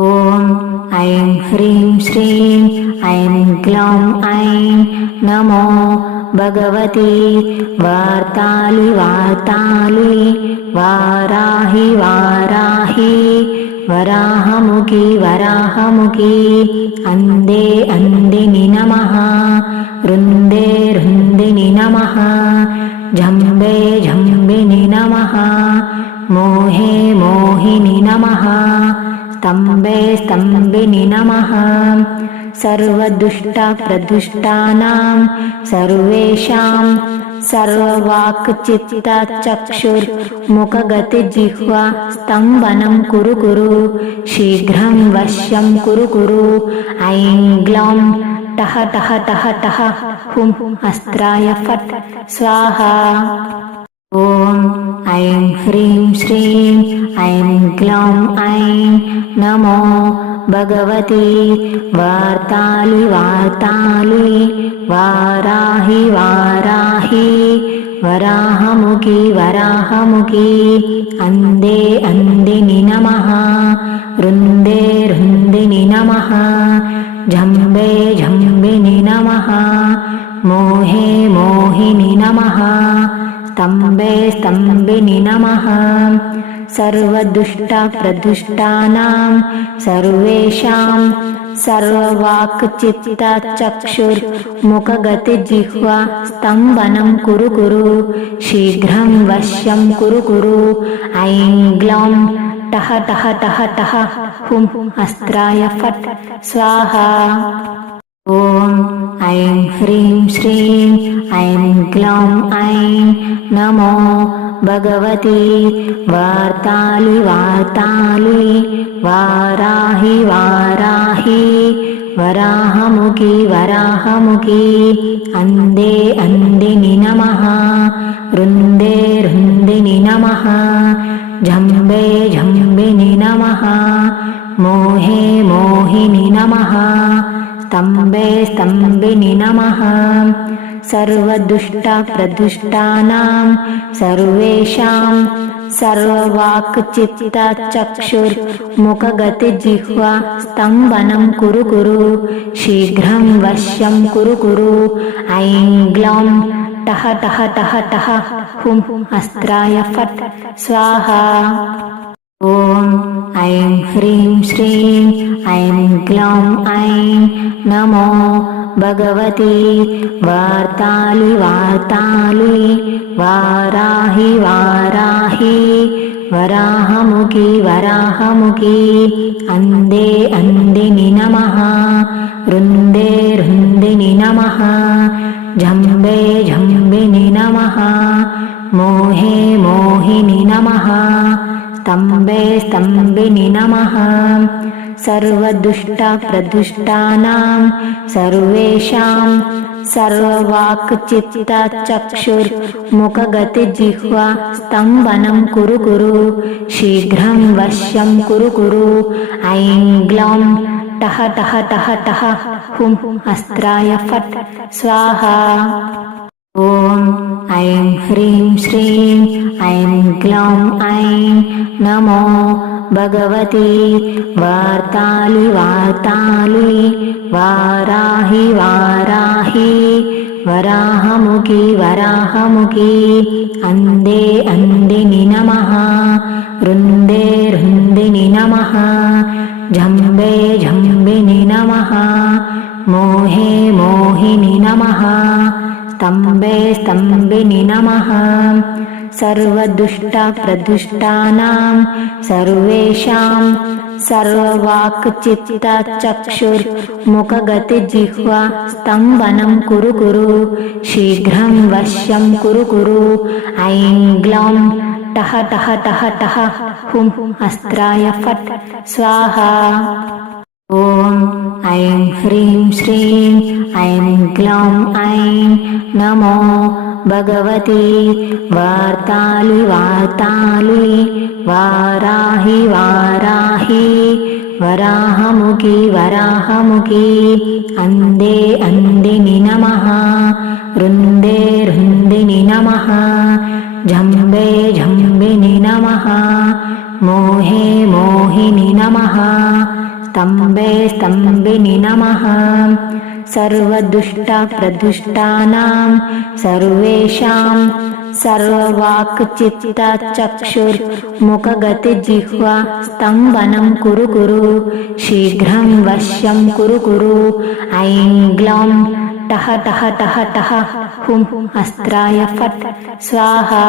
ॐ ऐं ह्रीं श्रीं ऐं ग्लौं ऐं नमो भगवती वार्ताली वाराहि वराहमुखी अन्दिनि नमः रुन्दिनि नमः झम्बिनि नमः मोहिनि नमः स्तम्भिनि नमः सर्वदुष्टप्रदुष्टानां सर्वेषां सर्ववाक्चित्तचक्षुर्मुखगतिजिह्वा स्तम्भनं कुरु शीघ्रं वश्यं कुरु ऐं ग्लौं टः टः टः टः हुं अस्त्राय फट् स्वाहा। ॐ ऐं ह्रीं श्रीं ऐं ग्लौं ऐं नमो भगवती वार्ताली वाराहि वराहमुखी अन्दिनि नमः रुन्दिनि नमः झम्बिनि नमः मोहिनि नमः स्तम्भिनि नमः सर्वदुष्टप्रदुष्टानां सर्वेषां सर्ववाक्चित्तचक्षुर्मुखगतिजिह्वा स्तम्भनं कुरु शीघ्रं वश्यं कुरु ऐं ग्लौं टः टः टः टः हुं अस्त्राय फट् स्वाहा। ॐ ऐं ह्रीं श्रीं ऐं ग्लौं ऐं नमो भगवती वार्ताली वाराहि वराहमुखी अन्दिनि नमः रुन्दिनि नमः झम्बिनि नमः मोहिनि नमः स्तम्भिनि नमः सर्वदुष्टप्रदुष्टानां सर्वेषां सर्ववाक्चित्तचक्षुर्मुखगतिजिह्वा स्तम्भनं कुरु शीघ्रं वश्यं कुरु ऐं ग्लौं टः टः टः टः हुं अस्त्राय फट् स्वाहा। ॐ ऐं ह्रीं श्रीं ऐं ग्लौं ऐं नमो भगवती वार्ताली वाराहि वराहमुखी अन्दिनि नमः रुन्दिनि नमः झम्बिनि नमः मोहिनि नमः स्तम्भिनि नमः सर्वदुष्टप्रदुष्टानां सर्वेषां सर्ववाक्चित्तचक्षुर्मुखगतिजिह्वा स्तम्भनं कुरु शीघ्रं वश्यं कुरु ऐं ग्लौं टः टः टः टः हुं अस्त्राय फट् स्वाहा। ॐ ऐं ह्रीं श्रीं ऐं ग्लौं ऐं नमो भगवती वार्ताली वाराहि वराहमुखी अन्दिनि नमः रुन्दिनि नमः झम्बिनि नमः मोहिनि नमः स्तम्भिनि नमः सर्वदुष्टप्रदुष्टानां सर्वेषां सर्ववाक्चित्तचक्षुर्मुखगतिजिह्वा स्तम्भनं कुरु शीघ्रं वश्यं कुरु ऐं ग्लौं टः टः टः टः हुं अस्त्राय फट् स्वाहा। ॐ ऐं ह्रीं श्रीं ऐं ग्लौं ऐं नमो भगवती वार्ताली वाराहि वराहमुखी अन्दिनि नमः रुन्दिनि नमः झम्बिनि नमः मोहे मोहिनि नमः स्तम्भे स्तम्भिनि नमः सर्वदुष्टप्रदुष्टानां सर्वेषां सर्ववाक्चित्तचक्षुर्मुखगतिजिह्वा स्तम्भनं कुरु कुरु शीघ्रं वश्यं कुरु कुरु ऐं ग्लौं टः टः टः टः हुं अस्त्राय फट् स्वाहा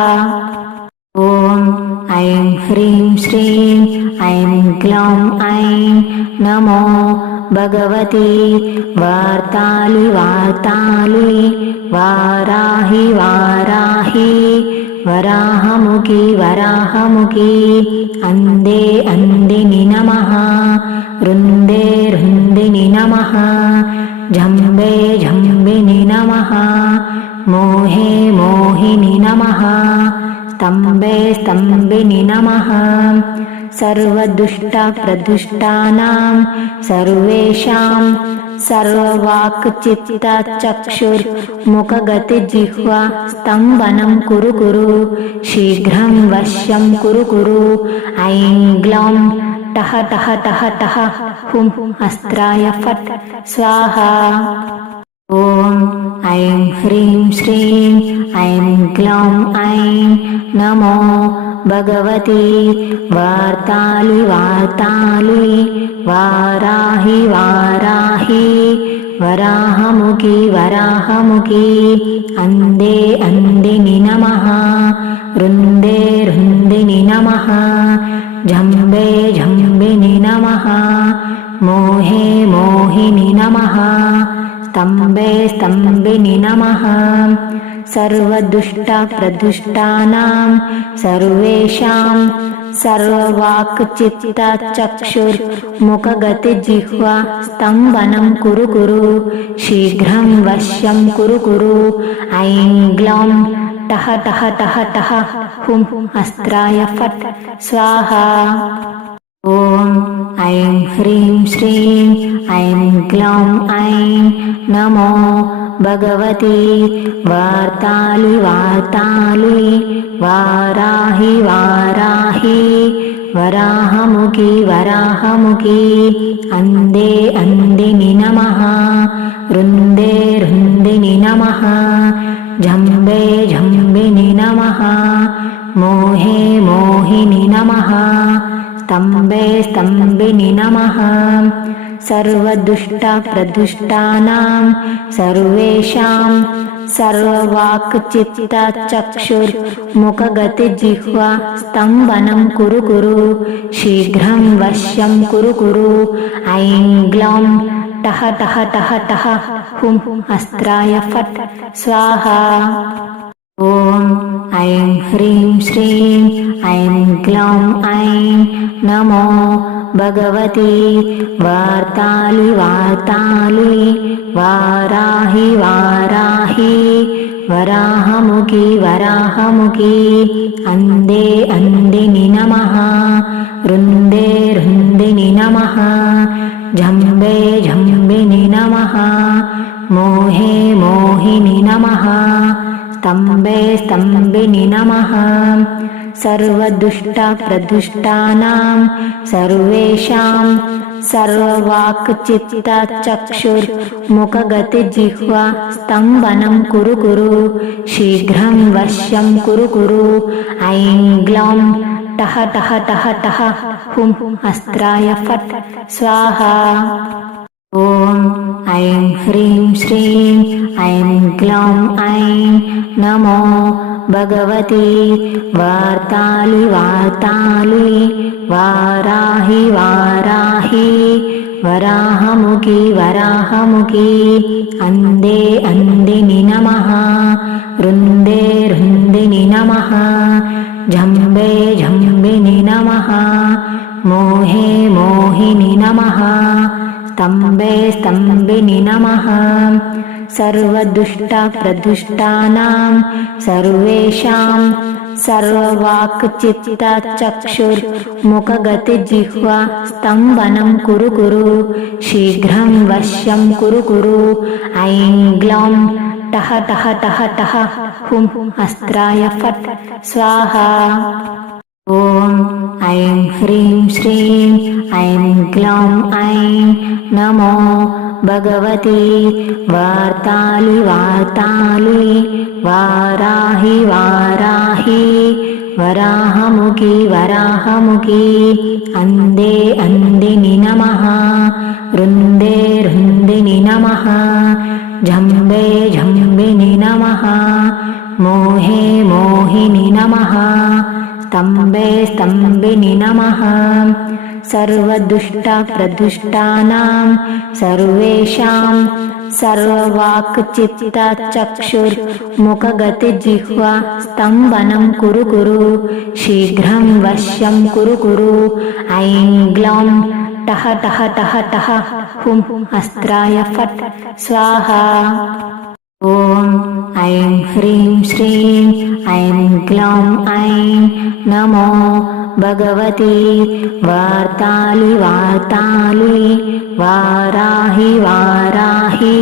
ॐ ऐं ह्रीं श्रीं ऐं ग्लौं ऐं नमो भगवती वार्ताली वार्ताली वाराहि वाराहि वराहमुखी वराहमुखी अन्धे अन्धिनि नमः रुन्दे रुन्दिनि नमः जम्बे जम्बिनि नमः मोहे मोहिनि नमः स्तम्भे स्तम्भिनि नमः सर्वदुष्टप्रदुष्टानां सर्वेषां सर्ववाक्चित्तचक्षुर्मुखगतिजिह्वा स्तम्भनं कुरु कुरु शीघ्रं वश्यं कुरु कुरु ऐं ग्लौं टः टः टः टः हुं अस्त्राय फट् स्वाहा ॐ ऐं ह्रीं श्रीं ऐं ग्लौं ऐं नमो भगवती वार्ताली वार्ताली वाराहि वाराहि वराहमुखी वराहमुखी अन्धे अन्धिनि नमः रुन्दे रुन्दिनि नमः जम्बे जम्बिनि नमः मोहे मोहिनि नमः स्तम्भे स्तम्भिनि नमः सर्वदुष्टप्रदुष्टानां सर्वेषां सर्ववाक्चित्तचक्षुर्मुखगतिजिह्वा स्तम्भनं कुरु कुरु शीघ्रं वश्यं कुरु कुरु ऐं ग्लौं टः टः टः टः हुं अस्त्राय फट् स्वाहा ॐ ऐं ह्रीं श्रीं ऐं ग्लौं ऐं नमो भगवती वार्ताली वार्ताली वाराहि वाराहि वराहमुखी वराहमुखी अन्धे अन्धिनि नमः रुन्दे रुन्दिनि नमः जम्बे जम्बिनि नमः मोहे मोहिनि नमः स्तम्भे स्तम्भिनि नमः सर्वदुष्टप्रदुष्टानां सर्वेषां सर्ववाक्चित्तचक्षुर्मुखगतिजिह्वा स्तम्भनं कुरु कुरु शीघ्रं वश्यं कुरु कुरु ऐं ग्लौं टः टः टः टः हुं अस्त्राय फट् स्वाहा ॐ ऐं ह्रीं श्रीं ऐं ग्लौं ऐं नमो भगवती वार्ताली वार्ताली वाराहि वाराहि वराहमुखी वराहमुखी अन्धे अन्धिनि नमः रुन्दे रुन्दिनि नमः जम्बे जम्बिनि नमः मोहे मोहिनि नमः स्तम्भे स्तम्भिनि नमः सर्वदुष्टप्रदुष्टानां सर्वेषां सर्ववाक्चित्तचक्षुर्मुखगतिजिह्वा स्तम्भनं कुरु कुरु शीघ्रं वश्यं कुरु कुरु ऐं ग्लौं टः टः टः टः हुं अस्त्राय फट् स्वाहा ॐ ऐं ह्रीं श्रीं ऐं ग्लौं ऐं नमो भगवती वार्ताली वार्ताली वाराहि वाराहि वराहमुखी वराहमुखी अन्धे अन्धिनि नमः रुन्दे रुन्दिनि नमः जम्बे जम्बिनि नमः मोहे मोहिनि नमः स्तम्भे स्तम्भिनि नमः सर्वदुष्टप्रदुष्टानां सर्वेषां सर्ववाक्चित्तचक्षुर्मुखगतिजिह्वा स्तम्भनं कुरु कुरु शीघ्रं वश्यं कुरु कुरु ऐं ग्लौं टः टः टः टः हुं अस्त्राय फट् स्वाहा ॐ ऐं ह्रीं श्रीं ऐं ग्लौं ऐं नमो भगवती वार्ताली वार्ताली वाराहि वाराहि वराहमुखी वराहमुखी अन्धे अन्धिनि नमः रुन्दे रुन्दिनि नमः जम्बे जम्बिनि नमः मोहे मोहिनि नमः स्तम्भे स्तम्भिनि नमः सर्वदुष्टप्रदुष्टानां सर्वेषां सर्ववाक्चित्तचक्षुर्मुखगतिजिह्वा स्तम्भनं कुरु कुरु शीघ्रं वश्यं कुरु कुरु ऐं ग्लौं टः टः टः टः हुं अस्त्राय फट् स्वाहा ॐ ऐं ह्रीं श्रीं ऐं ग्लौं ऐं नमो भगवती वार्ताली वार्ताली वाराहि वाराहि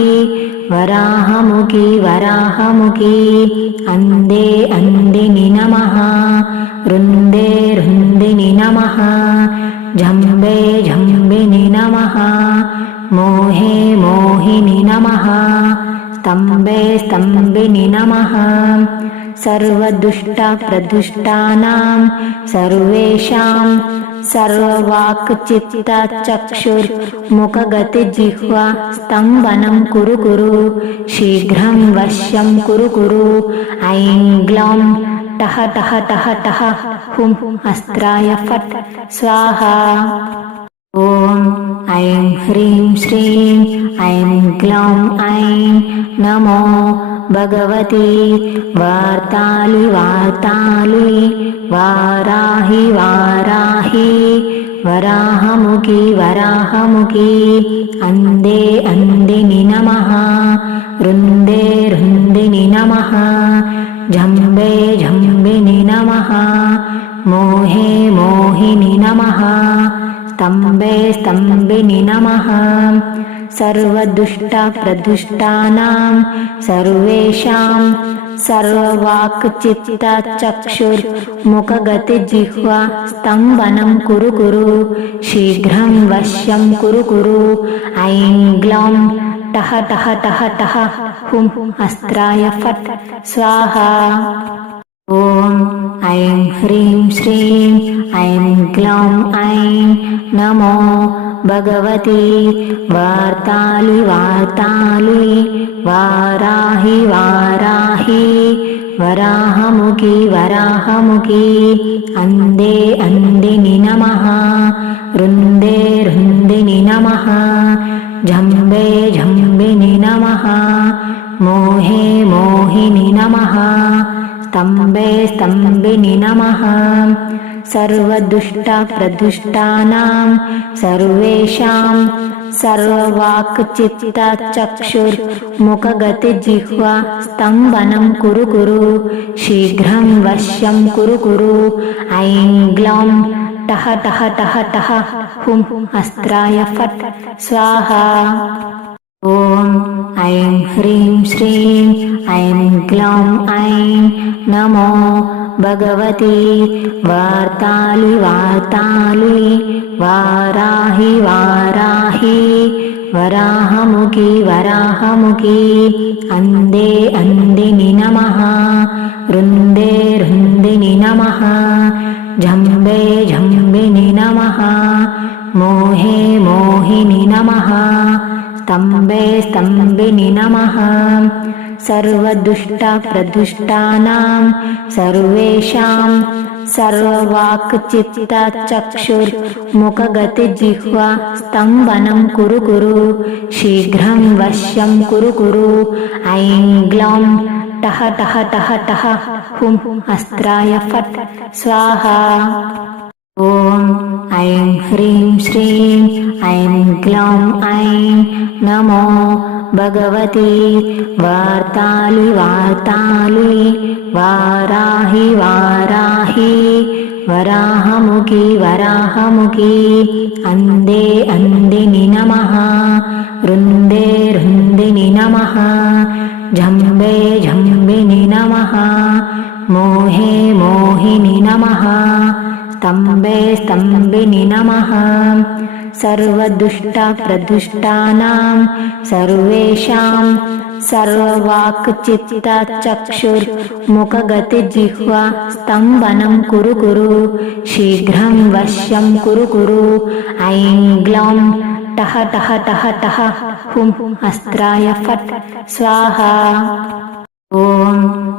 वराहमुखी वराहमुखी अन्धे अन्धिनि नमः रुन्दे रुन्दिनि नमः जम्बे जम्बिनि नमः मोहे मोहिनि नमः स्तम्भे स्तम्भिनि नमः सर्वदुष्टप्रदुष्टानां सर्वेषां सर्ववाक्चित्तचक्षुर्मुखगतिजिह्वा स्तम्भनं कुरु कुरु शीघ्रं वश्यं कुरु कुरु ऐं ग्लौं टः टः टः टः हुं अस्त्राय फट् स्वाहा ॐ ऐं ह्रीं श्रीं ऐं ग्लौं ऐं नमो भगवती वार्ताली वार्ताली वाराहि वाराहि वराहमुखी वराहमुखी अन्धे अन्धिनि नमः रुन्दे रुन्दिनि नमः जम्बे जम्बिनि नमः मोहे मोहिनि नमः स्तम्भे स्तम्भिनि नमः सर्वदुष्टप्रदुष्टानां सर्वेषां सर्ववाक्चित्तचक्षुर्मुखगतिजिह्वा स्तम्भनं कुरु कुरु शीघ्रं वश्यं कुरु कुरु ऐं ग्लौं टः टः टः टः हुं अस्त्राय फट् स्वाहा ॐ ऐं ह्रीं श्रीं ऐं ग्लौं ऐं नमो भगवती वार्ताली वार्ताली वाराहि वाराहि वराहमुखी वराहमुखी अन्धे अन्धिनि नमः रुन्दे रुन्दिनि नमः जम्बे जम्बिनि नमः मोहे मोहिनि नमः स्तम्भे स्तम्भिनि नमः सर्वदुष्टप्रदुष्टानां सर्वेषां सर्ववाक्चित्तचक्षुर्मुखगतिजिह्वा स्तम्भनं कुरु कुरु शीघ्रं वश्यं कुरु कुरु ऐं ग्लौं टः टः टः टः हुं अस्त्राय फट् स्वाहा ॐ ऐं ह्रीं श्रीं ऐं ग्लौं ऐं नमो भगवती वार्ताली वार्ताली वाराहि वाराहि वराहमुखी वराहमुखी अन्धे अन्धिनि नमः रुन्दे रुन्दिनि नमः जम्बे जम्बिनि नमः मोहे मोहिनि नमः स्तम्भे स्तम्भिनि नमः सर्वदुष्टप्रदुष्टानां सर्वेषां सर्ववाक्चित्तचक्षुर्मुखगतिजिह्वा स्तम्भनं कुरु कुरु शीघ्रं वश्यं कुरु कुरु ऐं ग्लौं टः टः टः टः हुं अस्त्राय फट् स्वाहा ॐ ऐं ह्रीं श्रीं ऐं ग्लौं ऐं नमो भगवती वार्ताली वार्ताली वाराहि वाराहि वराहमुखी वराहमुखी अन्धे अन्धिनि नमः रुन्दे रुन्दिनि नमः जम्बे जम्बिनि नमः मोहे मोहिनि नमः स्तम्भे स्तम्भिनि नमः सर्वदुष्टप्रदुष्टानां सर्वेषां सर्ववाक्चित्तचक्षुर्मुखगतिजिह्वा स्तम्भनं कुरु कुरु शीघ्रं वश्यं कुरु कुरु ऐं ग्लौं टः टः टः टः हुं अस्त्राय फट् स्वाहा ॐ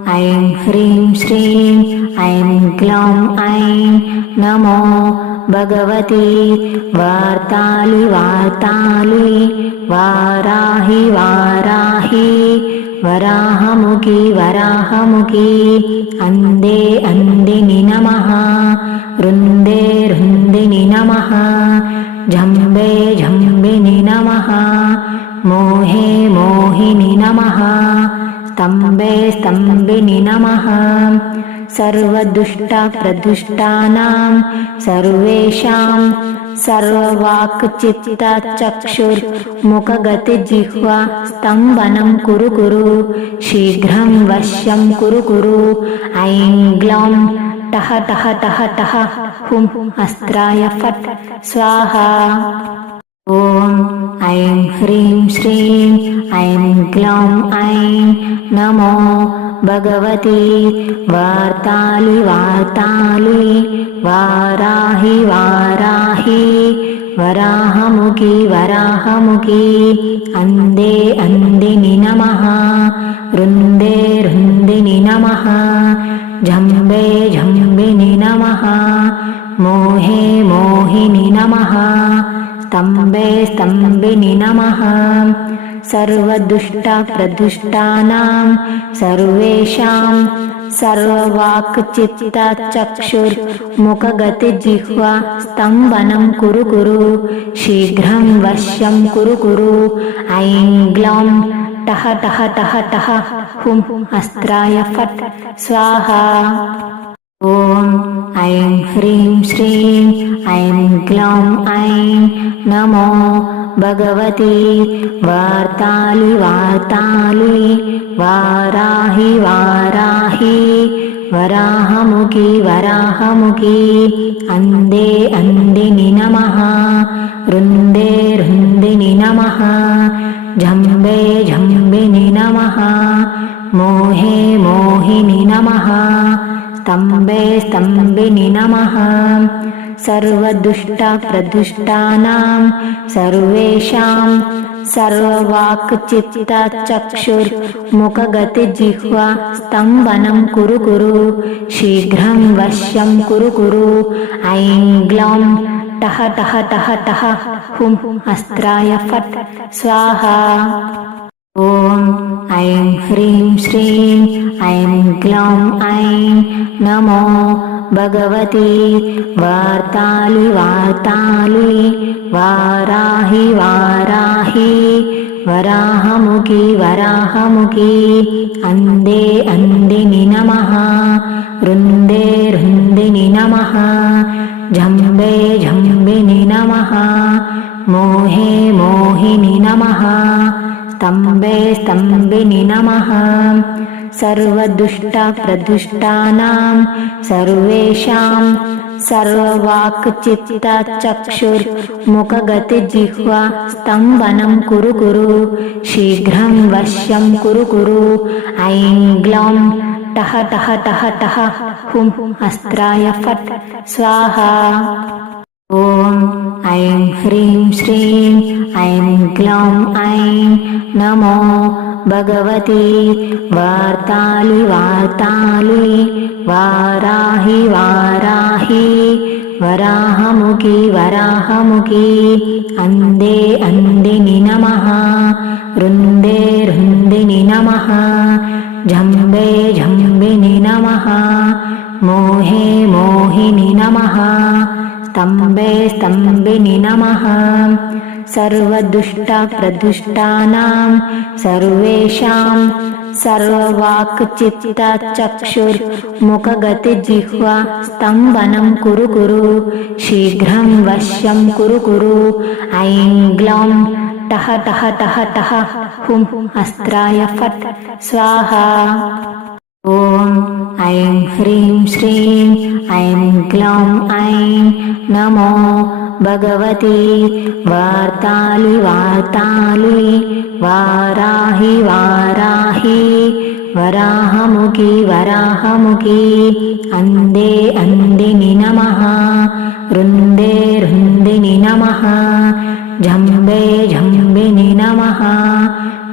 ऐं ह्रीं श्रीं ऐं ग्लौं ऐं नमो भगवती वार्ताली वार्ताली वाराहि वाराहि वराहमुखी वराहमुखी अन्धे अन्धिनि नमः रुन्दे रुन्दिनि नमः जम्बे जम्बिनि नमः मोहे मोहिनि नमः स्तम्भे स्तम्भिनि नमः सर्वदुष्टप्रदुष्टानां सर्वेषां सर्ववाक्चित्तचक्षुर्मुखगतिजिह्वा स्तम्भनं कुरु कुरु शीघ्रं वश्यं कुरु कुरु ऐं ग्लौं टः टः टः टः हुं अस्त्राय फट् स्वाहा ॐ ऐं ह्रीं श्रीं ऐं ग्लौं ऐं नमो भगवती वार्ताली वार्ताली वाराहि वाराहि वराहमुखी वराहमुखी अन्धे अन्धिनि नमः रुन्दे रुन्दिनि नमः जम्बे जम्बिनि नमः मोहे मोहिनि नमः स्तम्भे स्तम्भिनि नमः सर्वदुष्टप्रदुष्टानां सर्वेषां सर्ववाक्चित्तचक्षुर्मुखगतिजिह्वा स्तम्भनं कुरु कुरु शीघ्रं वश्यं कुरु कुरु ऐं ग्लौं टः टः टः टः हुं अस्त्राय फट् स्वाहा ॐ ऐं ह्रीं श्रीं ऐं ग्लौं ऐं नमो भगवती वार्ताली वार्ताली वाराहि वाराहि वराहमुखी वराहमुखी अन्धे अन्धिनि नमः रुन्दे रुन्दिनि नमः जम्बे जम्बिनि नमः मोहे मोहिनि नमः स्तम्भे स्तम्भिनि नमः सर्वदुष्टप्रदुष्टानां सर्वेषां सर्ववाक्चित्तचक्षुर्मुखगतिजिह्वा स्तम्भनं कुरु कुरु शीघ्रं वश्यं कुरु कुरु ऐं ग्लौं टः टः टः टः हुं अस्त्राय फट् स्वाहा ॐ ऐं ह्रीं श्रीं ऐं ग्लौं ऐं नमो भगवती वार्ताली वार्ताली वाराहि वाराहि वराहमुखी वराहमुखी अन्धे अन्धिनि नमः रुन्दे रुन्दिनि नमः जम्बे जम्बिनि नमः मोहे मोहिनि नमः स्तम्भे स्तम्भिनि नमः सर्वदुष्टप्रदुष्टानां सर्वेषां सर्ववाक्चित्तचक्षुर्मुखगतिजिह्वा स्तम्भनं कुरु कुरु शीघ्रं वश्यं कुरु कुरु ऐं ग्लौं टः टः टः टः हुं अस्त्राय फट् स्वाहा ॐ ऐं ह्रीं श्रीं ऐं ग्लौं ऐं नमो भगवती वार्ताली वार्ताली वाराहि वाराहि वराहमुखी वराहमुखी अन्धे अन्धिनि नमः रुन्दे रुन्दिनि नमः जम्बे जम्बिनि नमः मोहे मोहिनि नमः स्तम्भे स्तम्भिनि नमः सर्वदुष्टप्रदुष्टानां सर्वेषां सर्ववाक्चित्तचक्षुर्मुखगतिजिह्वा स्तम्भनं कुरु कुरु शीघ्रं वश्यं कुरु कुरु ऐं ग्लौं टः टः टः टः हुं अस्त्राय फट् स्वाहा ॐ ऐं ह्रीं श्रीं ऐं ग्लौं ऐं नमो भगवती वार्ताली वार्ताली वाराहि वाराहि वराहमुखी वराहमुखी अन्धे अन्दिनि नमः रुन्दे रुन्दिनि नमः जम्बे जम्बिनि नमः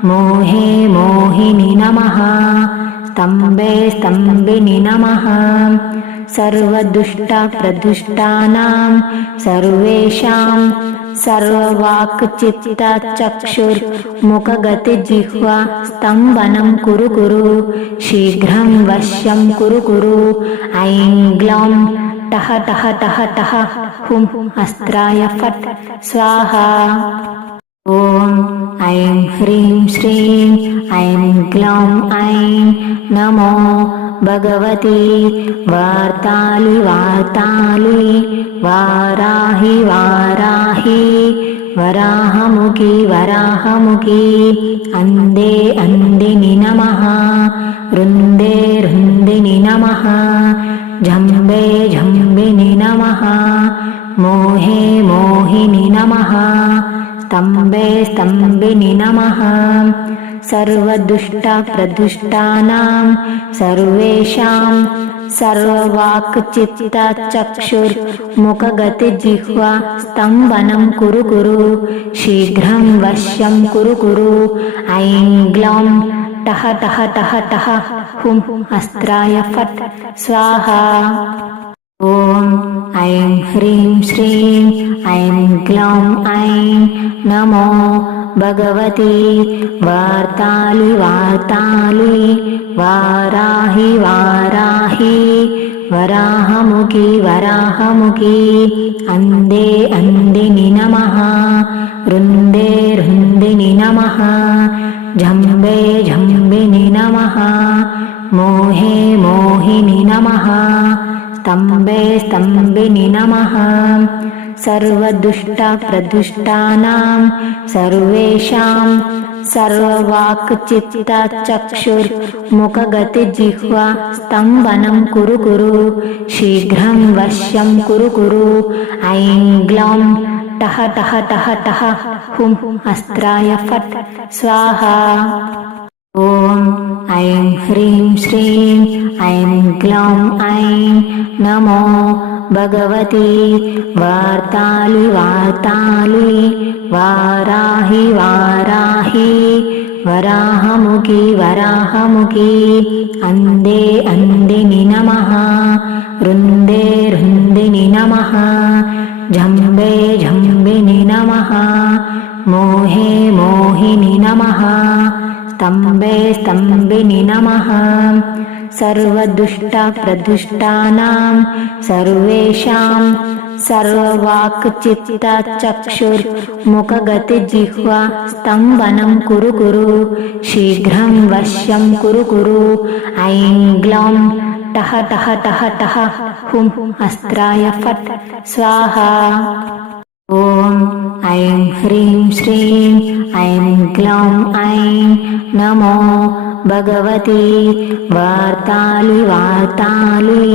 मोहे मोहिनि नमः स्तम्भे स्तम्भिनि नमः सर्वदुष्टप्रदुष्टानां सर्वेषां सर्ववाक्चित्तचक्षुर्मुखगतिजिह्वा स्तम्भनं कुरु कुरु शीघ्रं वश्यं कुरु कुरु ऐं ग्लौं टः टः टः टः हुं अस्त्राय फट् स्वाहा ॐ ऐं ह्रीं श्रीं ऐं ग्लौं ऐं नमो भगवती वार्ताली वार्ताली वाराहि वाराहि वराहमुखी वराहमुखी अन्धे अन्दिनि नमः रुन्दे रुन्दिनि नमः जम्बे जम्बिनि नमः मोहे मोहिनि नमः स्तम्भे स्तम्भिनि नमः सर्वदुष्टप्रदुष्टानां सर्वेषां सर्ववाक्चित्तचक्षुर्मुखगतिजिह्वा स्तम्भनं कुरु कुरु शीघ्रं वश्यं कुरु कुरु ऐं ग्लौं टः टः टः टः हुं अस्त्राय फट् स्वाहा ॐ ऐं ह्रीं श्रीं ऐं ग्लौं ऐं नमो भगवती वार्ताली वार्ताली वाराहि वाराहि वराहमुखी वराहमुखी अन्धे अन्दिनि नमः रुन्दे रुन्दिनि नमः जम्बे जम्बिनि नमः मोहे मोहिनि नमः स्तम्भे स्तम्भिनि नमः सर्वदुष्टप्रदुष्टानां सर्वेषां सर्ववाक्चित्तचक्षुर्मुखगतिजिह्वा स्तम्भनं कुरु कुरु शीघ्रं वश्यं कुरु कुरु ऐं ग्लौं टः टः टः टः हुं अस्त्राय फट् स्वाहा ॐ ऐं ह्रीं श्रीं ऐं ग्लौं ऐं नमो भगवती वार्ताली वार्ताली वाराहि वाराहि वराहमुखी वराहमुखी अन्धे अन्दिनि नमः रुन्दे रुन्दिनि नमः जम्बे जम्बिनि नमः मोहे मोहिनि नमः स्तम्भे स्तम्भिनि नमः सर्वदुष्टप्रदुष्टानां सर्वेषां सर्ववाक्चित्तचक्षुर्मुखगतिजिह्वा स्तम्भनं कुरु कुरु शीघ्रं वश्यं कुरु कुरु ऐं ग्लौं टः टः टः टः हुं अस्त्राय फट् स्वाहा ॐ ऐं ह्रीं श्रीं ऐं ग्लौं ऐं नमो भगवती वार्ताली वार्ताली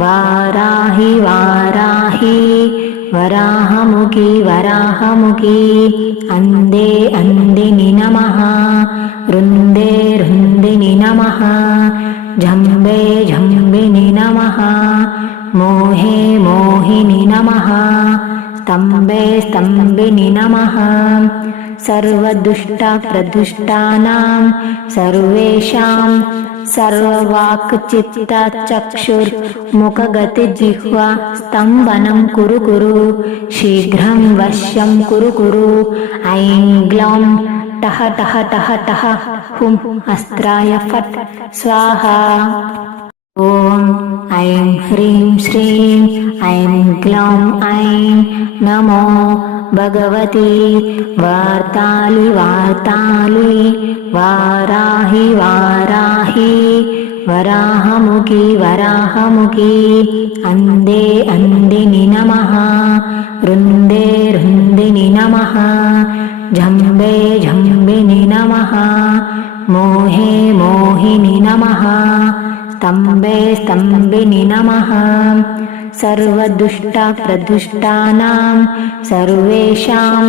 वाराहि वाराहि वराहमुखी वराहमुखी अन्धे अन्दिनि नमः रुन्दे रुन्दिनि नमः जम्बे जम्बिनि नमः मोहे मोहिनि नमः स्तम्भे स्तम्भिनि नमः सर्वदुष्टप्रदुष्टानां सर्वेषां सर्ववाक्चित्तचक्षुर्मुखगतिजिह्वा स्तम्भनं कुरु कुरु शीघ्रं वश्यं कुरु कुरु ऐं ग्लौं टः टः टः टः हुं अस्त्राय फट् स्वाहा ॐ ऐं ह्रीं श्रीं ऐं ग्लौं ऐं नमो भगवती वार्ताली वार्ताली वाराहि वाराहि वराहमुखी वराहमुखी अन्धे अन्दिनि नमः रुन्दे रुन्दिनि नमः जम्बे जम्बिनि नमः मोहे मोहिनि नमः स्तम्भे स्तम्भिनि नमः सर्वदुष्टप्रदुष्टानां सर्वेषां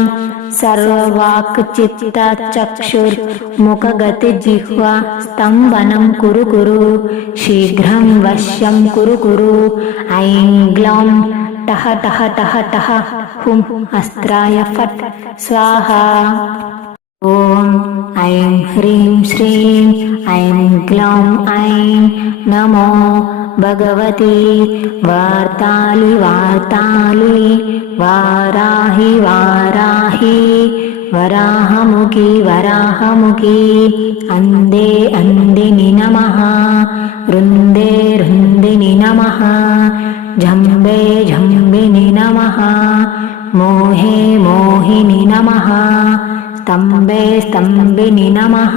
सर्ववाक्चित्तचक्षुर्मुखगतिजिह्वा स्तम्भनं कुरु कुरु शीघ्रं वश्यं कुरु कुरु ऐं ग्लौं टः टः टः टः हुं अस्त्राय फट् स्वाहा ॐ ऐं ह्रीं श्रीं ऐं ग्लौं ऐं नमो भगवती वार्ताली वार्ताली वाराहि वाराहि वराहमुखी वराहमुखी अन्धे अन्धिनि नमः रुन्दे रुन्दिनि नमः जम्बे जम्बिनि नमः मोहे मोहिनि नमः स्तम्भे स्तम्भिनि नमः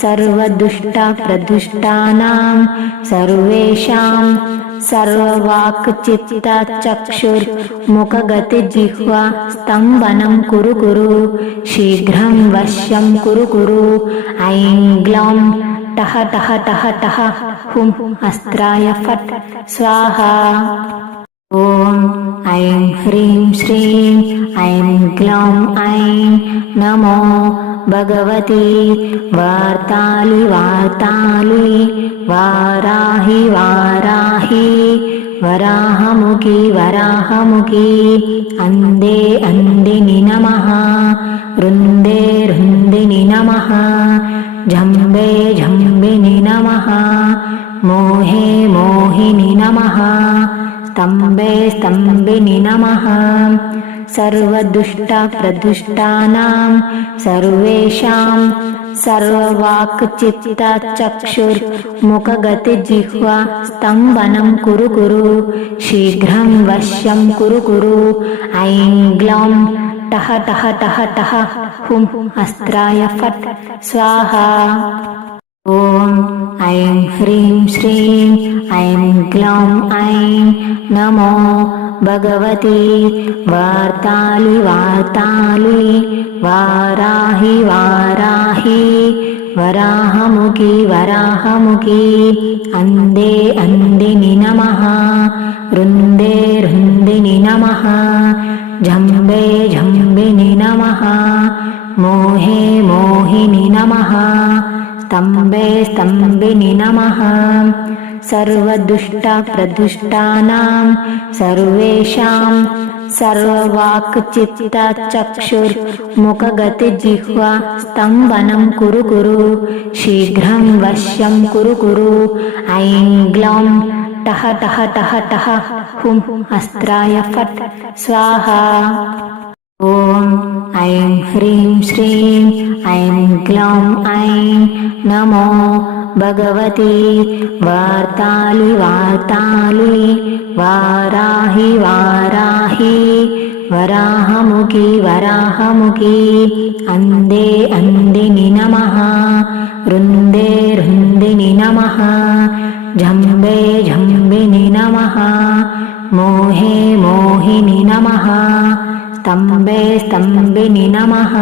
सर्वदुष्टप्रदुष्टानां सर्वेषां सर्ववाक्चित्तचक्षुर्मुखगतिजिह्वा स्तम्भनं कुरु कुरु शीघ्रं वश्यं कुरु कुरु ऐं ग्लौं टः टः टः टः हुं अस्त्राय फट् स्वाहा ॐ ऐं ह्रीं श्रीं ऐं ग्लौं ऐं नमो भगवती वार्ताली वार्ताली वाराहि वाराहि वराहमुखी वराहमुखी अन्धे अन्धिनि नमः रुन्दे रुन्दिनि नमः जम्बे जम्बिनि नमः मोहे मोहिनि नमः स्तम्भे स्तम्भिनि नमः सर्वदुष्टप्रदुष्टानां सर्वेषां सर्ववाक्चित्तचक्षुर्मुखगतिजिह्वा स्तम्भनं कुरु कुरु शीघ्रं वश्यं कुरु कुरु ऐं ग्लौं टः टः टः टः हुं अस्त्राय फट् स्वाहा ॐ ऐं ह्रीं श्रीं ऐं ग्लौं ऐं नमो भगवती वार्ताली वार्ताली वाराहि वाराहि वराहमुखी वराहमुखी अन्धे अन्धिनि नमः रुन्दे रुन्दिनि नमः जम्बे जम्बिनि नमः मोहे मोहिनि नमः स्तम्भे स्तम्भिनि नमः सर्वदुष्टप्रदुष्टानां सर्वेषां सर्ववाक्चित्तचक्षुर्मुखगतिजिह्वा स्तम्भनं कुरु कुरु शीघ्रं वश्यं कुरु कुरु ऐं ग्लौं टः टः टः टः हुं अस्त्राय फट् स्वाहा ॐ ऐं ह्रीं श्रीं ऐं ग्लौं ऐं नमो भगवती वार्ताली वार्ताली वाराहि वाराहि वराहमुखी वराहमुखी अन्धे अन्धिनि नमः रुन्दे रुन्दिनि नमः जम्बे जम्बिनि नमः मोहे मोहिनि नमः स्तम्भे स्तम्भिनि नमः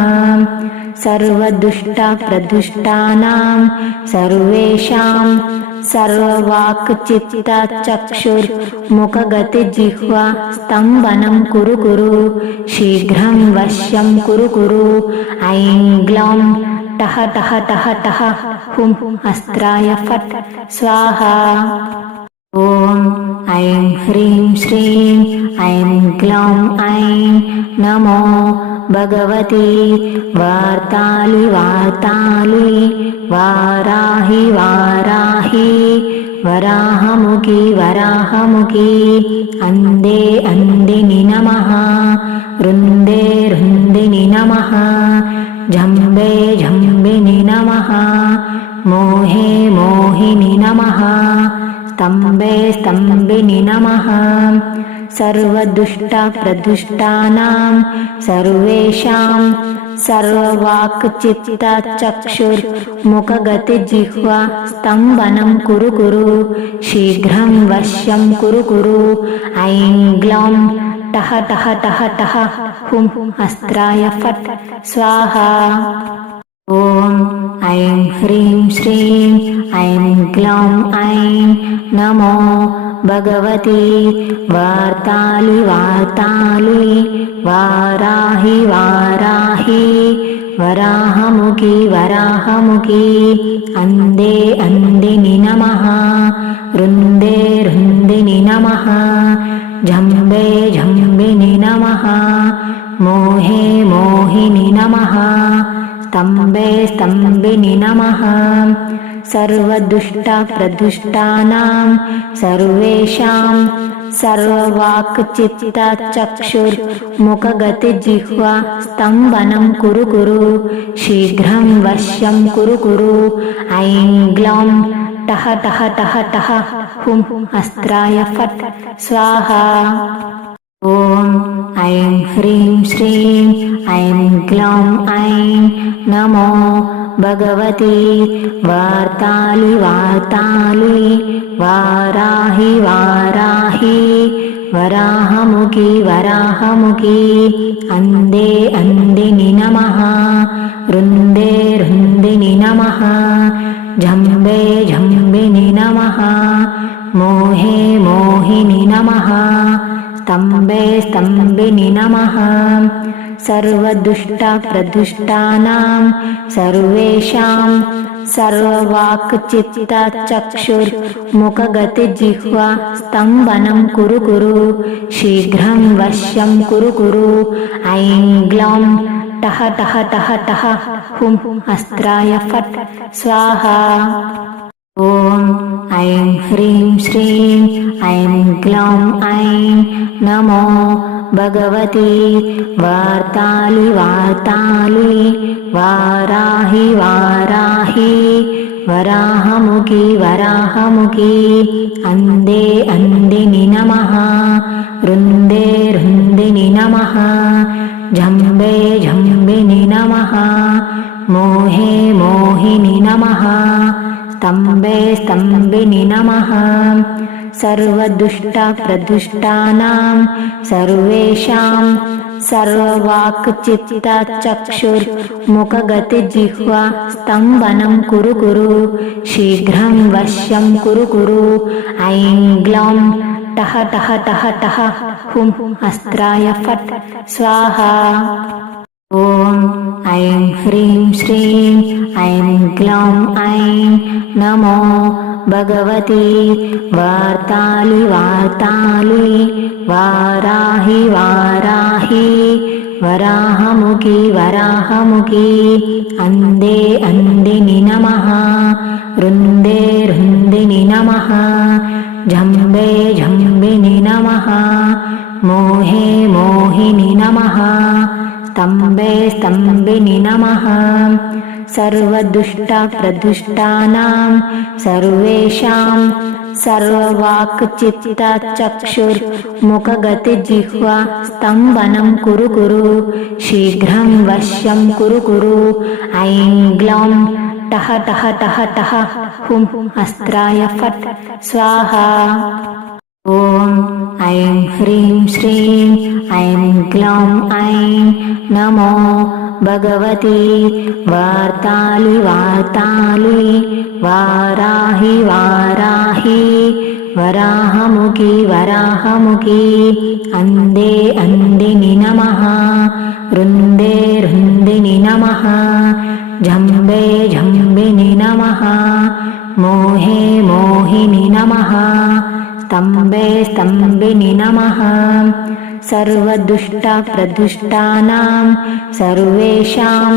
सर्वदुष्टप्रदुष्टानां सर्वेषां सर्ववाक्चित्तचक्षुर्मुखगतिजिह्वा स्तम्भनं कुरु कुरु शीघ्रं वश्यं कुरु कुरु ऐं ग्लौं टः टः टः टः हुं अस्त्राय फट् स्वाहा ॐ ऐं ह्रीं श्रीं ऐं ग्लौं ऐं नमो भगवती वार्ताली वार्ताली वाराहि वाराहि वराहमुखी वराहमुखी अन्धे अन्धिनि नमः रुन्दे रुन्दिनि नमः जम्बे जम्बिनि नमः मोहे मोहिनि नमः स्तम्भे स्तम्भिनि नमः सर्वदुष्टप्रदुष्टानां सर्वेषां सर्ववाक्चित्तचक्षुर्मुखगतिजिह्वा स्तम्भनं कुरु कुरु शीघ्रं वश्यं कुरु कुरु ऐं ग्लौं टः टः टः टः हुं अस्त्राय फट् स्वाहा ॐ ऐं ह्रीं श्रीं ऐं ग्लौं ऐं नमो भगवती वार्ताली वाराहि वराहमुखी अन्दिनि नमः रुन्दिनि नमः झम्बिनि नमः मोहिनि नमः स्तम्बिनि नमः सर्वदुष्टप्रदुष्टानां सर्वेषां सर्ववाक्चित्तचक्षुर्मुखगतिजिह्वा स्तम्भनं कुरु शीघ्रं वश्यं कुरु ऐं ग्लौं टः टः टः टः हुं अस्त्राय फट् स्वाहा। ॐ ऐं ह्रीं श्रीं ऐं ग्लौं ऐं नमो भगवती वार्ताली वाराहि वराहमुखी अन्दिनि नमः रुन्दिनि नमः झम्बिनि नमः मोहिनि नमः स्तम्बिनि नमः सर्वदुष्टप्रदुष्टानां सर्वेषां सर्ववाक्चित्तचक्षुर्मुखगतिजिह्वा स्तम्भनं कुरु शीघ्रं वश्यं कुरु ऐं ग्लौं टः टः टः टः हुं अस्त्राय फट् स्वाहा। ॐ ऐं ह्रीं श्रीं ऐं ग्लौं ऐं नमो भगवती वार्ताली वाराहि वराहमुखी अन्दिनि नमः रुन्दिनि नमः झम्बिनि नमः मोहिनि नमः स्तम्बिनि नमः सर्वदुष्टप्रदुष्टानां सर्वेषां सर्ववाक्चित्तचक्षुर्मुखगतिजिह्वा स्तम्भनं कुरु शीघ्रं वश्यं कुरु ऐं ग्लौं टः टः टः टः हुं अस्त्राय फट् स्वाहा। ॐ ऐं ह्रीं श्रीं ऐं ग्लौं ऐं नमो भगवती वार्ताली वाराहि वराहमुखी अन्दिनि नमः रुन्दिनि नमः झम्बिनि नमः मोहिनि नमः स्तम्बिनि नमः सर्वदुष्टप्रदुष्टानां सर्वेषां सर्ववाक्चित्तचक्षुर्मुखगतिजिह्वा स्तम्भनं कुरु शीघ्रं वश्यं कुरु ऐं ग्लौं टः टः टः टः हुं अस्त्राय फट् स्वाहा। ॐ ऐं ह्रीं श्रीं ऐं ग्लौं ऐं नमो भगवती वार्ताली वाराहि वराहमुखी अन्दिनि नमः रुन्दिनि नमः झम्बिनि नमः मोहिनि नमः स्तम्बिनि नमः सर्वदुष्टप्रदुष्टानां सर्वेषां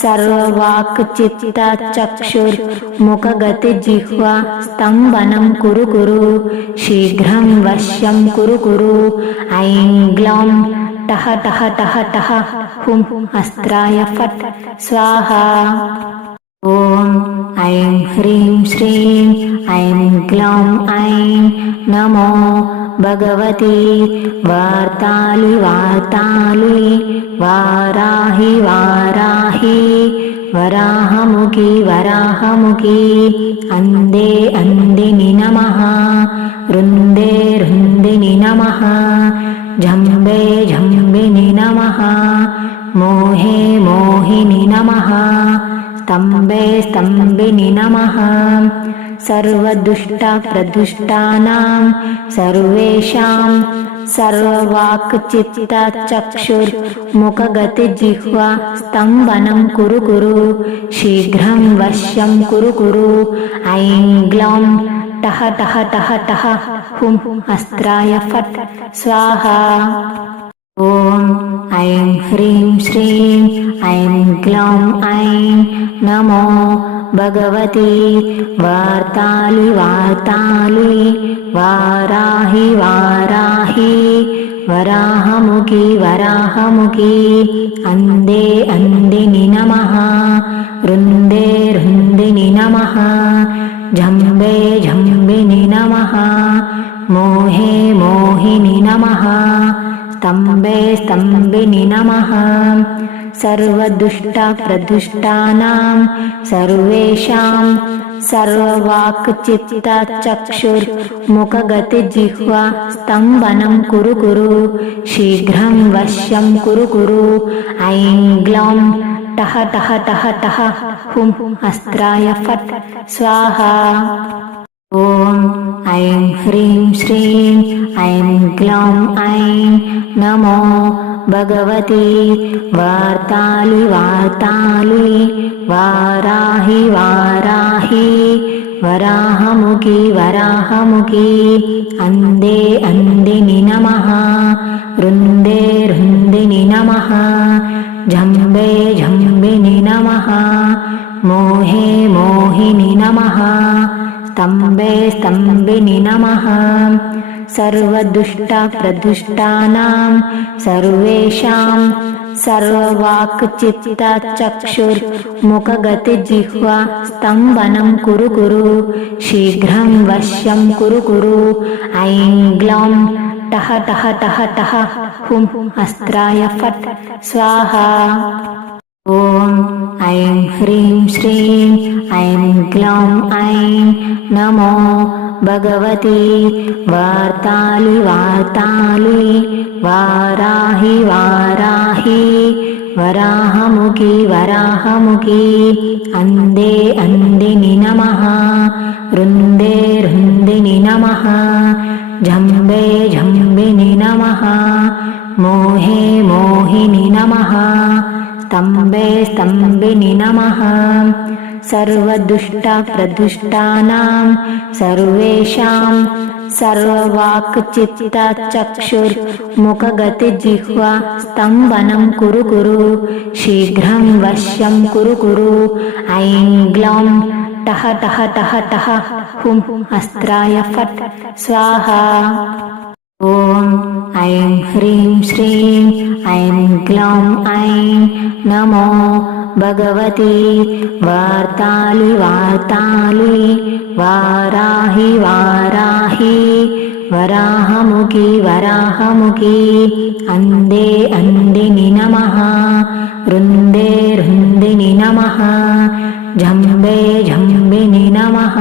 सर्ववाक्चित्तचक्षुर्मुखगतिजिह्वा स्तम्भनं कुरु शीघ्रं वश्यं कुरु ऐं ग्लौं टः टः टः टः हुं अस्त्राय फट् स्वाहा। ॐ ऐं ह्रीं श्रीं ऐं ग्लौं ऐं नमो भगवती वार्ताली वाराहि वराहमुखी अन्दिनि नमः रुन्दिनि नमः झम्बिनि नमः मोहे मोहिनि नमः स्तम्भे स्तम्भिनि नमः सर्वदुष्टप्रदुष्टानां सर्वेषां सर्ववाक्चित्तचक्षुर्मुखगतिजिह्वा स्तम्भनं कुरु कुरु शीघ्रं वश्यं कुरु कुरु ऐं ग्लौं टः टः टः टः हुं अस्त्राय फट् स्वाहा ॐ ऐं ह्रीं श्रीं ऐं ग्लौं ऐं नमो भगवती वार्ताली वार्ताली वाराहि वाराहि वराहमुखी वराहमुखी अन्धे अन्धिनि नमः रुन्दे रुन्दिनि नमः जम्बे जम्बिनि नमः मोहे मोहिनि नमः स्तम्भे स्तम्भिनि नमः सर्वदुष्टप्रदुष्टानां सर्वेषां सर्ववाक्चित्तचक्षुर्मुखगतिजिह्वा स्तम्भनं कुरु कुरु शीघ्रं वश्यं कुरु कुरु ऐं ग्लौं टः टः टः टः हुं अस्त्राय फट् स्वाहा ॐ ऐं ह्रीं श्रीं ऐं ग्लौं ऐं नमो भगवती वार्ताली वार्ताली वाराहि वाराहि वराहमुखी वराहमुखी अन्धे अन्धिनि नमः रुन्दे रुन्दिनि नमः जम्बे जम्बिनि नमः मोहे मोहिनि नमः स्तम्भे स्तम्भिनि नमः सर्वदुष्टप्रदुष्टानां सर्वेषां सर्ववाक्चित्तचक्षुर्मुखगतिजिह्वा स्तम्भनं कुरु कुरु शीघ्रं वश्यं कुरु कुरु ऐं ग्लौं टः टः टः टः हुं अस्त्राय फट् स्वाहा ॐ ऐं ह्रीं श्रीं ऐं ग्लौं ऐं नमो भगवती वार्ताली वार्ताली वाराहि वाराहि वराहमुखी वराहमुखी अन्धे अन्धिनि नमः रुन्दे रुन्दिनि नमः जम्बे जम्बिनि नमः मोहे मोहिनि नमः स्तम्भे स्तम्भिनि नमः सर्वदुष्टप्रदुष्टानां सर्वेषां सर्ववाक्चित्तचक्षुर्मुखगतिजिह्वा स्तम्भनं कुरु कुरु शीघ्रं वश्यं कुरु कुरु ऐं ग्लौं टः टः टः टः हुं अस्त्राय फट् स्वाहा ॐ ऐं ह्रीं श्रीं ऐं ग्लौं ऐं नमो भगवती वार्ताली वार्ताली वाराहि वाराहि वराहमुखी वराहमुखी अन्धे अन्धिनि नमः रुन्दे रुन्दिनि नमः जम्बे जम्बिनि नमः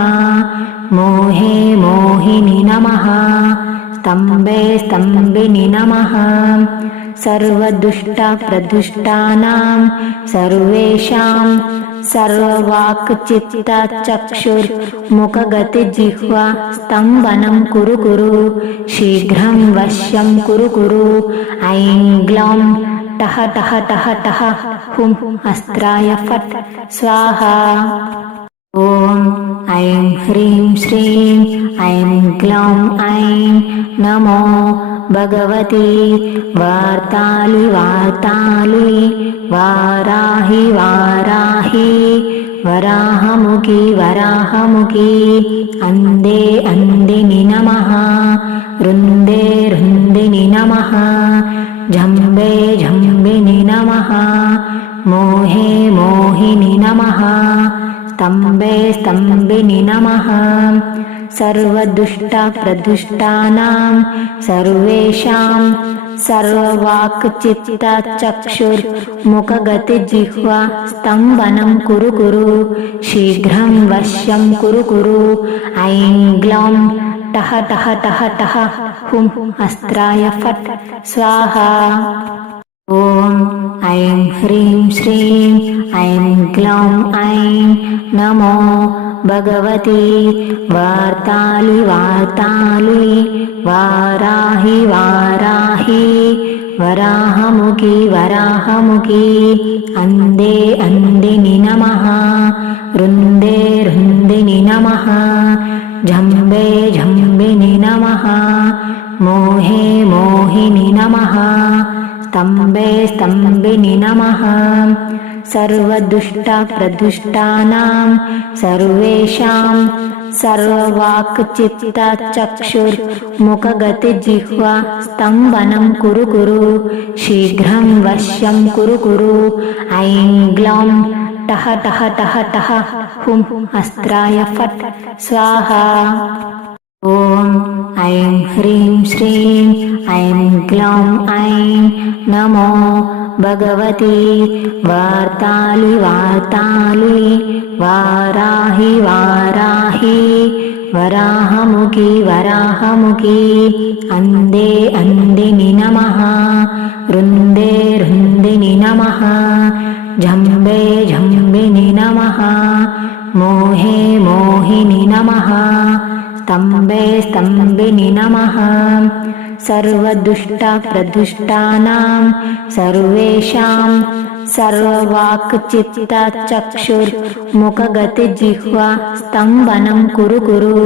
मोहे मोहिनि नमः स्तम्भे स्तम्भिनि नमः सर्वदुष्टप्रदुष्टानां सर्वेषां सर्ववाक्चित्तचक्षुर्मुखगतिजिह्वा स्तम्भनं कुरु कुरु शीघ्रं वश्यं कुरु कुरु ऐं ग्लौं टः टः टः टः हुं अस्त्राय फट् स्वाहा ॐ ऐं ह्रीं श्रीं ऐं ग्लौं ऐं नमो भगवती वार्ताली वार्ताली वाराहि वाराहि वराहमुखी वराहमुखी अन्धे अन्धिनि नमः रुन्दे रुन्दिनि नमः जम्बे जम्बिनि नमः मोहे मोहिनि नमः स्तम्भे स्तम्भिनि नमः सर्वदुष्टप्रदुष्टानां सर्वेषां सर्ववाक्चित्तचक्षुर्मुखगतिजिह्वा स्तम्भनं कुरु कुरु शीघ्रं वश्यं कुरु कुरु ऐं ग्लौं टः टः टः टः हुं अस्त्राय फट् स्वाहा ॐ ऐं ह्रीं श्रीं ऐं ग्लौं ऐं नमो भगवती वार्ताली वार्ताली वाराहि वाराहि वराहमुखी वराहमुखी अन्धे अन्धिनि नमः रुन्दे रुन्दिनि नमः जम्बे जम्बिनि नमः मोहे मोहिनि नमः स्तम्भे स्तम्भिनि नमः सर्वदुष्टप्रदुष्टानां सर्वेषां सर्ववाक्चित्तचक्षुर्मुखगतिजिह्वा स्तम्भनं कुरु कुरु शीघ्रं वश्यं कुरु कुरु ऐं ग्लौं टः टः टः टः हुं अस्त्राय फट् स्वाहा। ॐ ऐं ह्रीं श्रीं ऐं ग्लौं ऐं नमो भगवती वार्ताली वार्ताली वाराहि वाराहि वराहमुखी वराहमुखी अन्धे अन्धिनि नमः रुन्दे रुन्दिनि नमः जम्बे जम्बिनि नमः मोहे मोहिनि नमः स्तम्भे स्तम्भिनि नमः सर्वदुष्टप्रदुष्टानां सर्वेषां सर्ववाक्चित्तचक्षुर्मुखगतिजिह्वा स्तम्भनं कुरु कुरु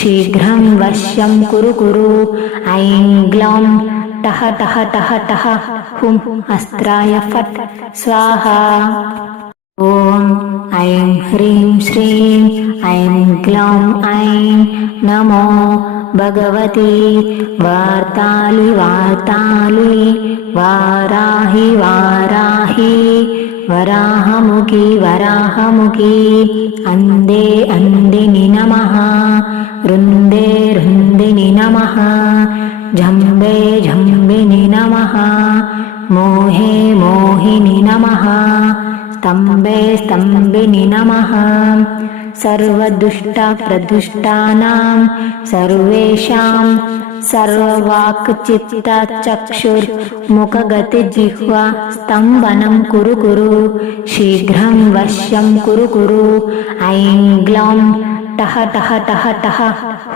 शीघ्रं वश्यं कुरु कुरु ऐं ग्लौं टः टः टः टः हुं अस्त्राय फट् स्वाहा। ॐ ऐं ह्रीं श्रीं ऐं ग्लौं ऐं नमो भगवती वार्ताली वार्ताली वाराहि वाराहि वराहमुखी वराहमुखी अन्धे अन्धिनि नमः रुन्दे रुन्दिनि नमः जम्बे जम्बिनि नमः मोहे मोहिनि नमः स्तम्भे स्तम्भिनि नमः सर्वदुष्टप्रदुष्टानां सर्वेषां सर्ववाक्चित्तचक्षुर्मुखगतिजिह्वा स्तम्भनं कुरु कुरु शीघ्रं वश्यं कुरु कुरु ऐं ग्लौं टः टः टः टः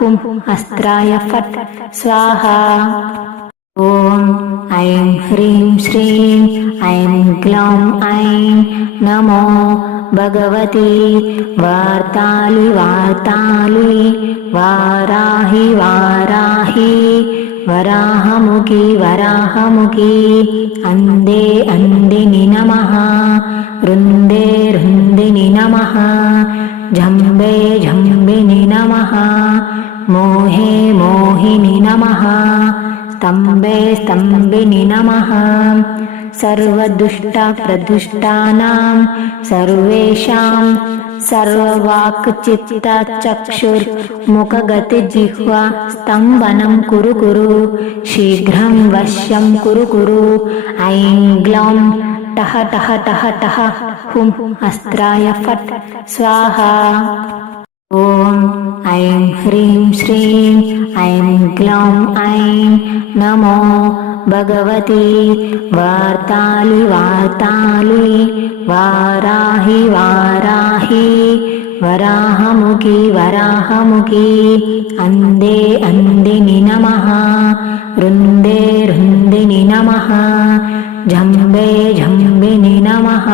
हुं अस्त्राय फट् स्वाहा। ॐ ऐं ह्रीं श्रीं ऐं ग्लौं ऐं नमो भगवती वार्ताली वार्ताली वाराहि वाराहि वराहमुखी वराहमुखी अन्धे अन्धिनि नमः रुन्दे रुन्दिनि नमः जम्बे जम्बिनि नमः मोहे मोहिनि नमः स्तम्भे स्तम्भिनि नमः सर्वदुष्टप्रदुष्टानां सर्वेषां सर्ववाक्चित्तचक्षुर्मुखगतिजिह्वा स्तम्भनं कुरु कुरु शीघ्रं वश्यं कुरु कुरु ऐं ग्लौं टः टः टः टः हुं अस्त्राय फट् स्वाहा। ॐ ऐं ह्रीं श्रीं ऐं ग्लौं ऐं नमो भगवती वार्ताली वार्ताली वाराहि वाराहि वराहमुखी वराहमुखी अन्धे अन्धिनि नमः रुन्दे रुन्दिनि नमः जम्बे जम्बिनि नमः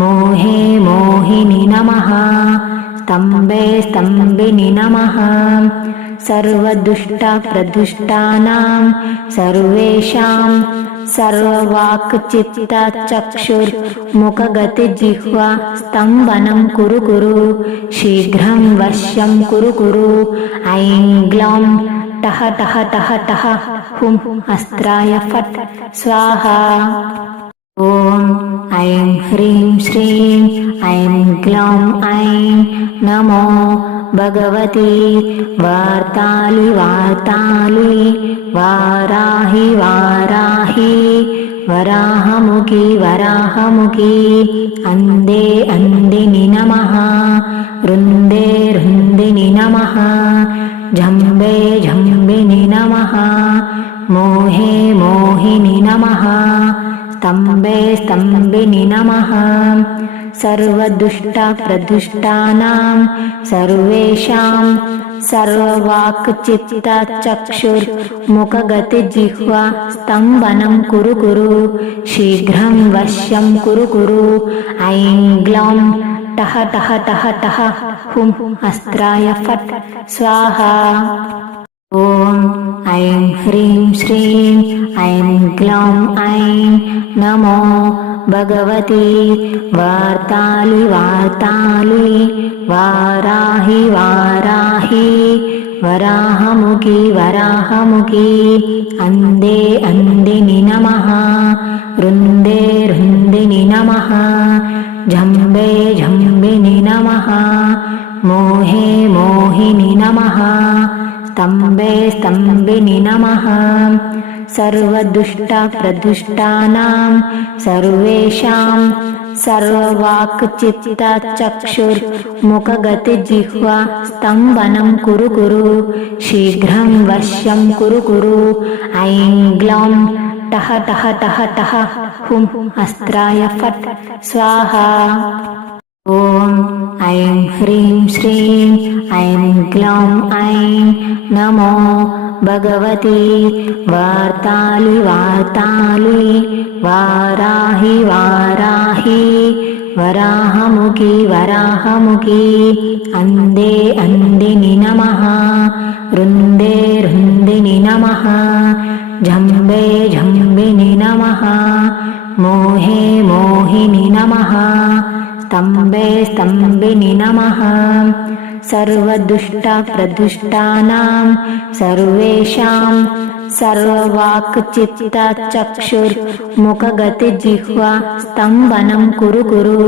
मोहे मोहिनि नमः स्तम्भे स्तम्भिनि नमः सर्वदुष्टप्रदुष्टानां सर्वेषां सर्ववाक्चित्तचक्षुर्मुखगतिजिह्वा स्तम्भनं कुरु कुरु शीघ्रं वश्यं कुरु कुरु ऐं ग्लौं टः टः टः टः हुं अस्त्राय फट् स्वाहा। ॐ ऐं ह्रीं श्रीं ऐं ग्लौं ऐं नमो भगवती वार्ताली वार्ताली वाराहि वाराहि वराहमुखी वराहमुखी अन्धे अन्धिनि नमः रुन्दे रुन्दिनि नमः जम्बे जम्बिनि नमः मोहे मोहिनि नमः स्तम्भे स्तम्भिनि नमः सर्वदुष्टप्रदुष्टानां सर्वेषां सर्ववाक्चित्तचक्षुर्मुखगतिजिह्वा स्तम्भनं कुरु कुरु शीघ्रं वश्यं कुरु कुरु ऐं ग्लौं टः टः टः टः हुं अस्त्राय फट् स्वाहा। ॐ ऐं ह्रीं श्रीं ऐं ग्लौं ऐं नमो भगवती वार्ताली वार्ताली वाराहि वाराहि वराहमुखी वराहमुखी अन्धे अन्धिनि नमः रुन्दे रुन्दिनि नमः जम्बे जम्बिनि नमः मोहे मोहिनि नमः स्तम्भे स्तम्भिनि नमः सर्वदुष्टप्रदुष्टानां सर्वेषां सर्ववाक्चित्तचक्षुर्मुखगतिजिह्वा स्तम्भनं कुरु कुरु शीघ्रं वश्यं कुरु कुरु ऐं ग्लौं टः टः टः टः हुं अस्त्राय फट् स्वाहा। ॐ ऐं ह्रीं श्रीं ऐं ग्लौं ऐं नमो भगवती वार्ताली वार्ताली वाराहि वाराहि वराहमुखी वराहमुखी अन्धे अन्धिनि नमः रुन्दे रुन्दिनि नमः जम्बे जम्बिनि नमः मोहे मोहिनि नमः स्तम्भे स्तम्भिनि नमः सर्वदुष्टप्रदुष्टानां सर्वेषां सर्ववाक्चित्तचक्षुर्मुखगतिजिह्वा स्तम्भनं कुरु कुरु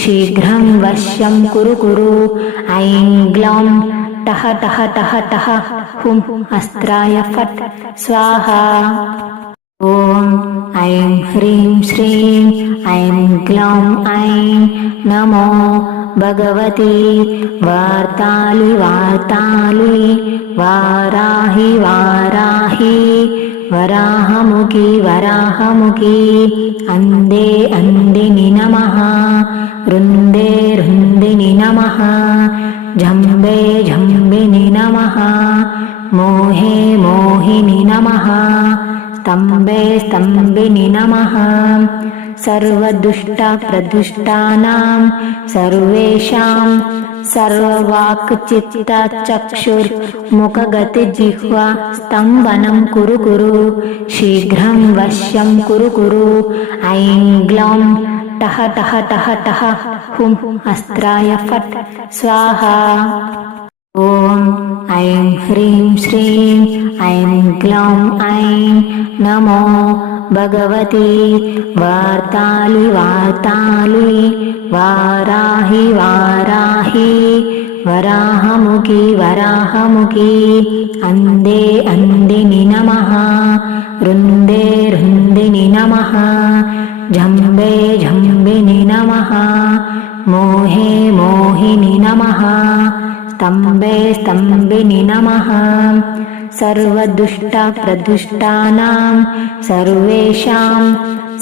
शीघ्रं वश्यं कुरु कुरु ऐं ग्लौं टः टः टः टः हुं अस्त्राय फट् स्वाहा। ॐ ऐं ह्रीं श्रीं ऐं ग्लौं ऐं नमो भगवती वार्ताली वार्ताली वाराहि वाराहि वराहमुखी वराहमुखी अन्धे अन्धिनि नमः रुन्दे रुन्दिनि नमः जम्बे जम्बिनि नमः मोहे मोहिनि नमः स्तम्भे स्तम्भिनि नमः सर्वदुष्टप्रदुष्टानां सर्वेषां सर्ववाक्चित्तचक्षुर्मुखगतिजिह्वा स्तम्भनं कुरु कुरु शीघ्रं वश्यं कुरु कुरु ऐं ग्लौं टः टः टः टः हुं अस्त्राय फट् स्वाहा। ॐ ऐं ह्रीं श्रीं ऐं ग्लौं ऐं नमो भगवती वार्ताली वार्ताली वाराहि वाराहि वराहमुखी वराहमुखी अन्धे अन्धिनि नमः रुन्दे रुन्दिनि नमः जम्बे जम्बिनि नमः मोहे मोहिनि नमः स्तम्भे स्तम्भिनि नमः सर्वदुष्टप्रदुष्टानां सर्वेषां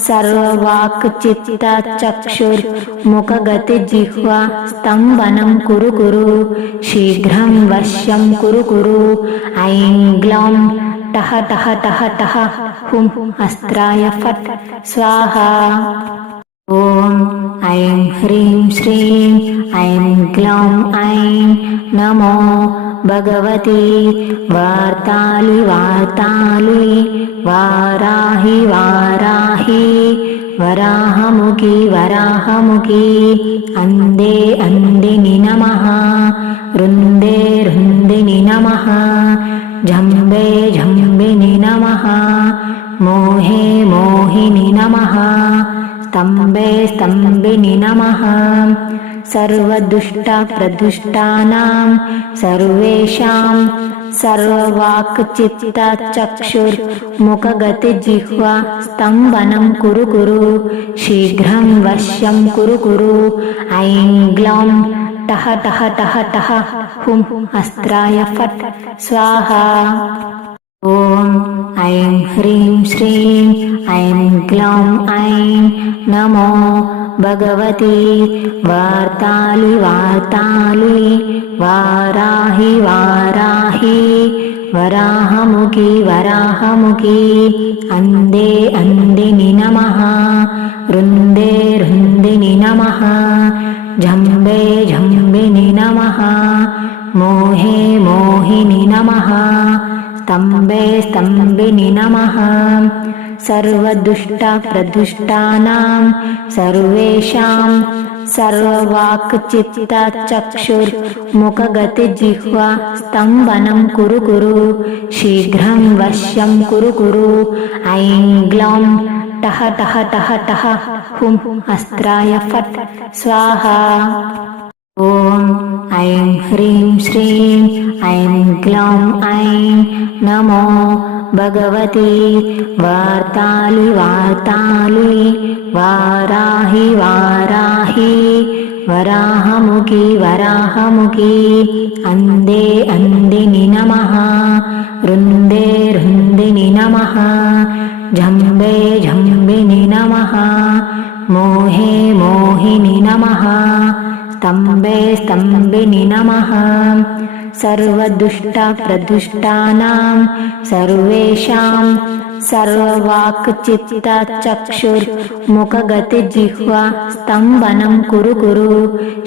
सर्ववाक्चित्तचक्षुर्मुखगतिजिह्वा स्तम्भनं कुरु कुरु शीघ्रं वश्यं कुरु कुरु ऐं ग्लौं टः टः टः टः हुं अस्त्राय फट् स्वाहा। ॐ ऐं ह्रीं श्रीं ऐं ग्लौं ऐं नमो भगवती वार्ताली वार्ताली वाराहि वाराहि वराहमुखी वराहमुखी अन्धे अन्धिनि नमः रुन्दे रुन्दिनि नमः जम्बे जम्बिनि नमः मोहे मोहिनि नमः स्तम्भे स्तम्भिनि नमः सर्वदुष्टप्रदुष्टानां सर्वेषां सर्ववाक्चित्तचक्षुर्मुखगतिजिह्वा स्तम्भनं कुरु कुरु शीघ्रं वश्यं कुरु कुरु ऐं ग्लौं टः टः टः टः हुं अस्त्राय फट् स्वाहा। ॐ ऐं ह्रीं श्रीं ऐं ग्लौं ऐं नमो भगवती वार्ताली वार्ताली वाराहि वाराहि वराहमुखी वराहमुखी अन्धे अन्धिनि नमः रुन्दे रुन्दिनि नमः जम्बे जम्बिनि नमः मोहे मोहिनि नमः स्तम्भे स्तम्भिनि नमः सर्वदुष्टप्रदुष्टानां सर्वेषां सर्ववाक्चित्तचक्षुर्मुखगतिजिह्वा स्तम्भनं कुरु कुरु शीघ्रं वश्यं कुरु कुरु ऐं ग्लौं टः टः टः टः हुं अस्त्राय फट् स्वाहा। ॐ ऐं ह्रीं श्रीं ऐं ग्लौं ऐं नमो भगवती वार्ताली वार्ताली वाराहि वाराहि वराहमुखी वराहमुखी अन्धे अन्धिनि नमः रुन्दे रुन्दिनि नमः जम्बे जम्बिनि नमः मोहे मोहिनि नमः स्तम्भे स्तम्भिनि नमः सर्वदुष्टप्रदुष्टानां सर्वेषां सर्ववाक्चित्तचक्षुर्मुखगतिजिह्वा स्तम्भनं कुरु कुरु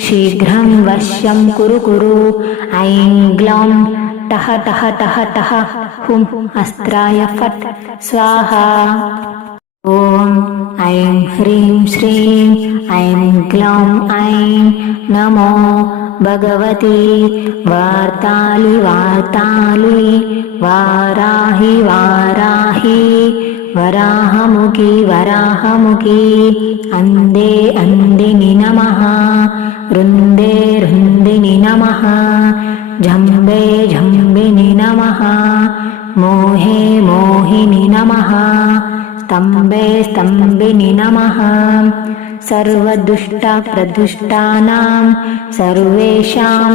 शीघ्रं वश्यं कुरु कुरु ऐं ग्लौं टः टः टः टः हुं अस्त्राय फट् स्वाहा। ॐ ऐं ह्रीं श्रीं ऐं ग्लौं ऐं नमो भगवती वार्ताली वार्ताली वाराहि वाराहि वराहमुखी वराहमुखी अन्धे अन्धिनि नमः रुन्दे रुन्दिनि नमः जम्बे जम्बिनि नमः मोहे मोहिनि नमः स्तम्भे स्तम्भिनि नमः सर्वदुष्टप्रदुष्टानां सर्वेषां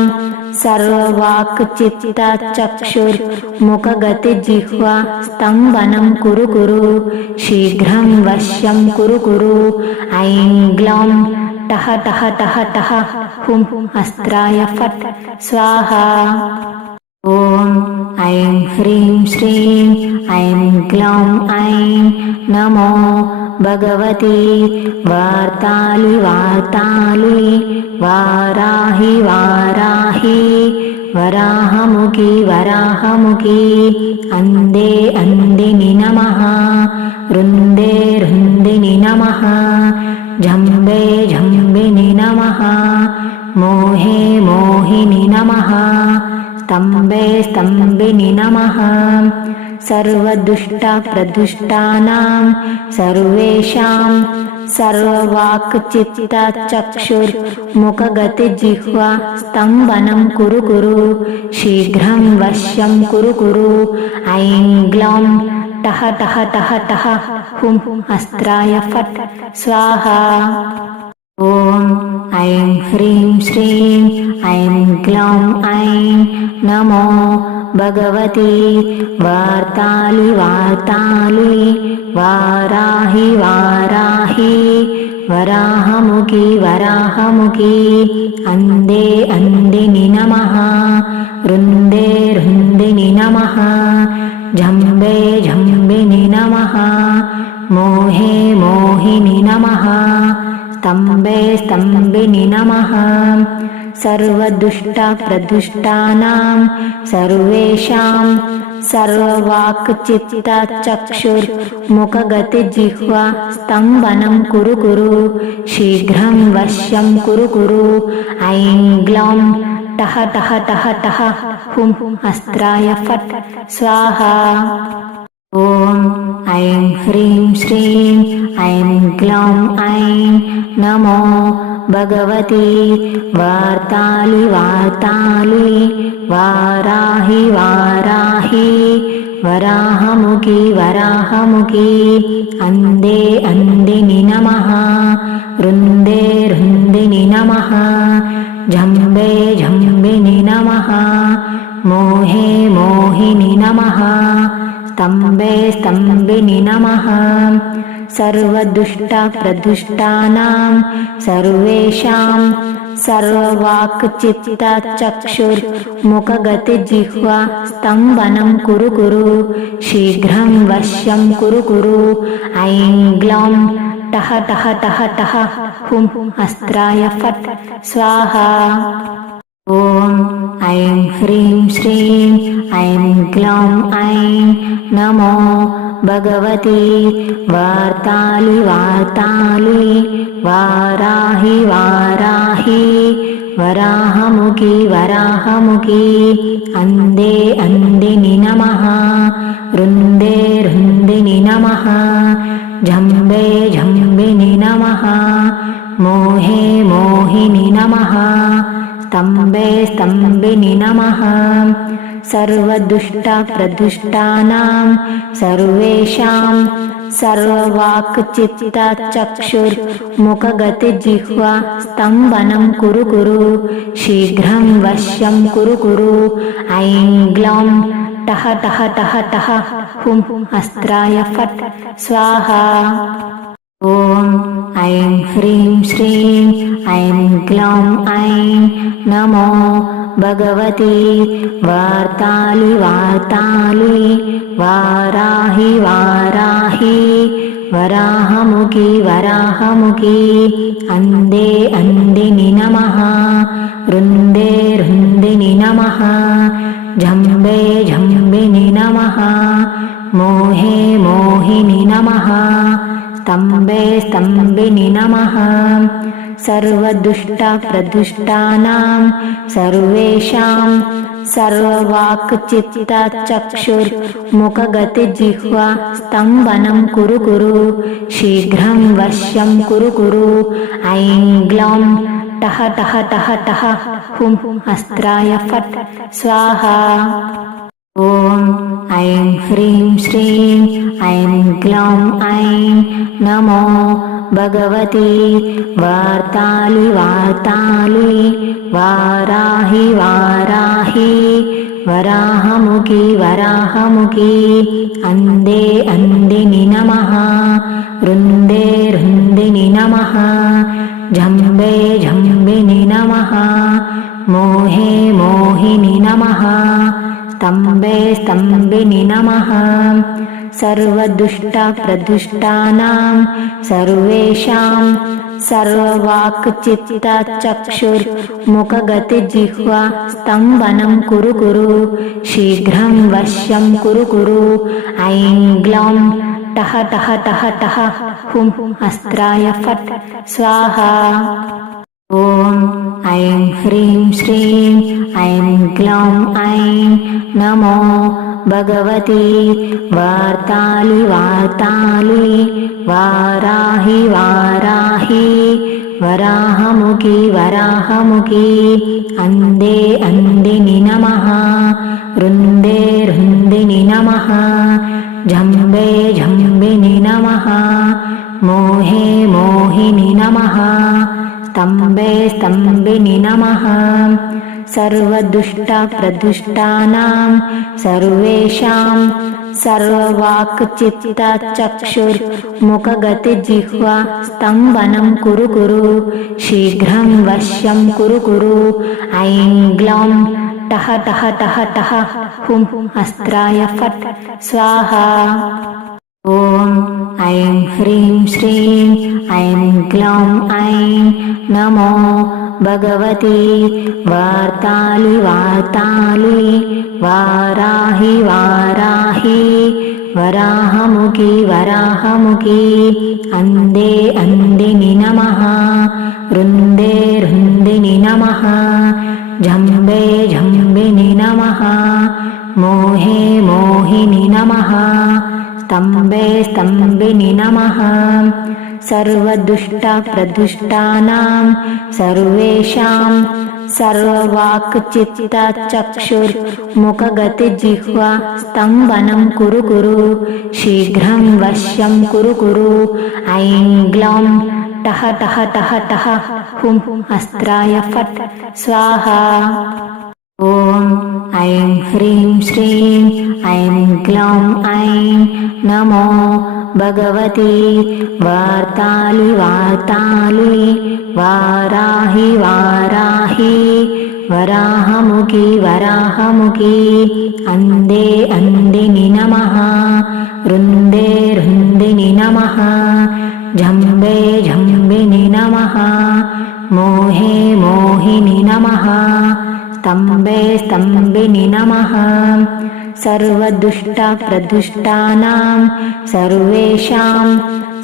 सर्ववाक्चित्तचक्षुर्मुखगतिजिह्वा स्तम्भनं कुरु कुरु शीघ्रं वश्यं कुरु कुरु ऐं ग्लौं टः टः टः टः हुं अस्त्राय फट् स्वाहा। ॐ ऐं ह्रीं श्रीं ऐं ग्लौं ऐं नमो भगवती वार्ताली वार्ताली वाराहि वाराहि वराहमुखी वराहमुखी अन्धे अन्धिनि नमः रुन्दे रुन्दिनि नमः जम्बे जम्बिनि नमः मोहे मोहिनि नमः स्तम्भे स्तम्भिनि नमः सर्वदुष्टप्रदुष्टानां सर्वेषां सर्ववाक्चित्तचक्षुर्मुखगतिजिह्वा स्तम्भनं कुरु कुरु शीघ्रं वश्यं कुरु कुरु ऐं ग्लौं टः टः टः टः हुं अस्त्राय फट् स्वाहा। ॐ ऐं ह्रीं श्रीं ऐं ग्लौं ऐं नमो भगवती वार्ताली वार्ताली वाराहि वाराहि वराहमुखी वराहमुखी अन्धे अन्धिनि नमः रुन्दे रुन्दिनि नमः जम्बे जम्बिनि नमः मोहे मोहिनि नमः स्तम्भे स्तम्भिनि नमः सर्वदुष्टप्रदुष्टानां सर्वेषां सर्ववाक्चित्तचक्षुर्मुखगतिजिह्वा स्तम्भनं कुरु कुरु शीघ्रं वश्यं कुरु कुरु ऐं ग्लौं टः टः टः टः हुं अस्त्राय फट् स्वाहा। ॐ ऐं ह्रीं श्रीं ऐं ग्लौं ऐं नमो भगवती वार्ताली वार्ताली वाराहि वाराहि वराहमुखी वराहमुखी अन्धे अन्धिनि नमः रुन्दे रुन्दिनि नमः जम्बे जम्बिनि नमः मोहे मोहिनि नमः स्तम्भे स्तम्भिनि नमः सर्वदुष्टप्रदुष्टानां सर्वेषां सर्ववाक्चित्तचक्षुर्मुखगतिजिह्वा स्तम्भनं कुरु कुरु शीघ्रं वश्यं कुरु कुरु ऐं ग्लौं टः टः टः टः हुं अस्त्राय फट् स्वाहा। ॐ ऐं ह्रीं श्रीं ऐं ग्लौं ऐं नमो भगवती वार्ताली वार्ताली वाराहि वाराहि वराहमुखी वराहमुखी अन्धे अन्धिनि नमः रुन्दे रुन्दिनि नमः जम्बे जम्बिनि नमः मोहे मोहिनि नमः स्तम्भे स्तम्भिनि नमः सर्वदुष्टप्रदुष्टानां सर्वेषां सर्ववाक्चित्तचक्षुर्मुखगतिजिह्वा स्तम्भनं कुरु कुरु शीघ्रं वश्यं कुरु कुरु ऐं ग्लौं टः टः टः टः हुं अस्त्राय फट् स्वाहा। ॐ ऐं ह्रीं श्रीं ऐं ग्लौं ऐं नमो भगवती वार्ताली वार्ताली वाराहि वाराहि वराहमुखी वराहमुखी अन्धे अन्धिनि नमः रुन्दे रुन्दिनि नमः जम्बे जम्बिनि नमः मोहे मोहिनि नमः स्तम्भे स्तम्भिनि नमः सर्वदुष्टप्रदुष्टानां सर्वेषां सर्ववाक्चित्तचक्षुर्मुखगतिजिह्वा स्तम्भनं कुरु कुरु शीघ्रं वश्यं कुरु कुरु ऐं ग्लौं टः टः टः टः हुं अस्त्राय फट् स्वाहा। ॐ ऐं ह्रीं श्रीं ऐं ग्लौं ऐं नमो भगवती वार्ताली वार्ताली वाराहि वाराहि वराहमुखी वराहमुखी अन्धे अन्धिनि नमः रुन्दे रुन्दिनि नमः जम्बे जम्बिनि नमः मोहे मोहिनि नमः स्तम्भे स्तम्भिनि नमः सर्वदुष्टप्रदुष्टानां सर्वेषां सर्ववाक्चित्तचक्षुर्मुखगतिजिह्वा स्तम्भनं कुरु कुरु शीघ्रं वश्यं कुरु कुरु ऐं ग्लौं टः टः टः टः हुं अस्त्राय फट् स्वाहा। ॐ ऐं ह्रीं श्रीं ऐं ग्लौं ऐं नमो भगवती वार्ताली वार्ताली वाराहि वाराहि वराहमुखी वराहमुखी अन्धे अन्धिनि नमः रुन्दे रुन्दिनि नमः जम्बे जम्बिनि नमः मोहे मोहिनि नमः स्तम्भे स्तम्भिनि नमः सर्वदुष्टप्रदुष्टानां सर्वेषां सर्ववाक्चित्तचक्षुर्मुखगतिजिह्वा स्तम्भनं कुरु कुरु शीघ्रं वश्यं कुरु कुरु ऐं ग्लौं टः टः टः टः हुं अस्त्राय फट् स्वाहा। ॐ ऐं ह्रीं श्रीं ऐं ग्लौं ऐं नमो भगवती वार्ताली वार्ताली वाराहि वाराहि वराहमुखी वराहमुखी अन्धे अन्धिनि नमः रुन्दे रुन्दिनि नमः जम्बे जम्बिनि नमः मोहे मोहिनि नमः स्तम्भे स्तम्भिनि नमः सर्वदुष्टप्रदुष्टानां सर्वेषां सर्ववाक्चित्तचक्षुर्मुखगतिजिह्वा स्तम्भनं कुरु कुरु शीघ्रं वश्यं कुरु कुरु ऐं ग्लौं टः टः टः टः हुं अस्त्राय फट् स्वाहा। ॐ ऐं ह्रीं श्रीं ऐं ग्लौं ऐं नमो भगवती वार्ताली वार्ताली वाराहि वाराहि वराहमुखी वराहमुखी अन्धे अन्धिनि नमः रुन्दे रुन्दिनि नमः जम्बे जम्बिनि नमः मोहे मोहिनि नमः स्तम्भे स्तम्भिनि नमः सर्वदुष्टप्रदुष्टानां सर्वेषां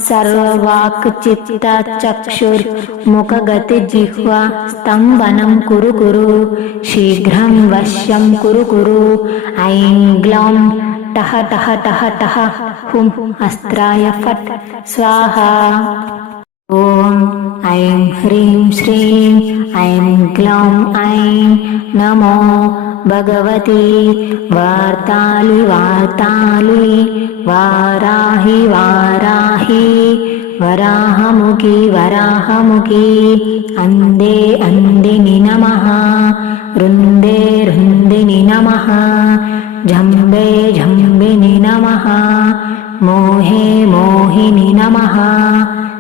सर्ववाक्चित्तचक्षुर्मुखगतिजिह्वा स्तम्भनं कुरु कुरु शीघ्रं वश्यं कुरु कुरु ऐं ग्लौं टः टः टः टः हुं अस्त्राय फट् स्वाहा ॐ ऐं ह्रीं श्रीं ऐं ग्लौं ऐं नमो भगवती वार्ताली वार्ताली वाराहि वाराहि वराहमुखी वराहमुखी अन्धे अन्धिनि नमः रुन्दे रुन्दिनि नमः जम्बे जम्बिनि नमः मोहे मोहिनि नमः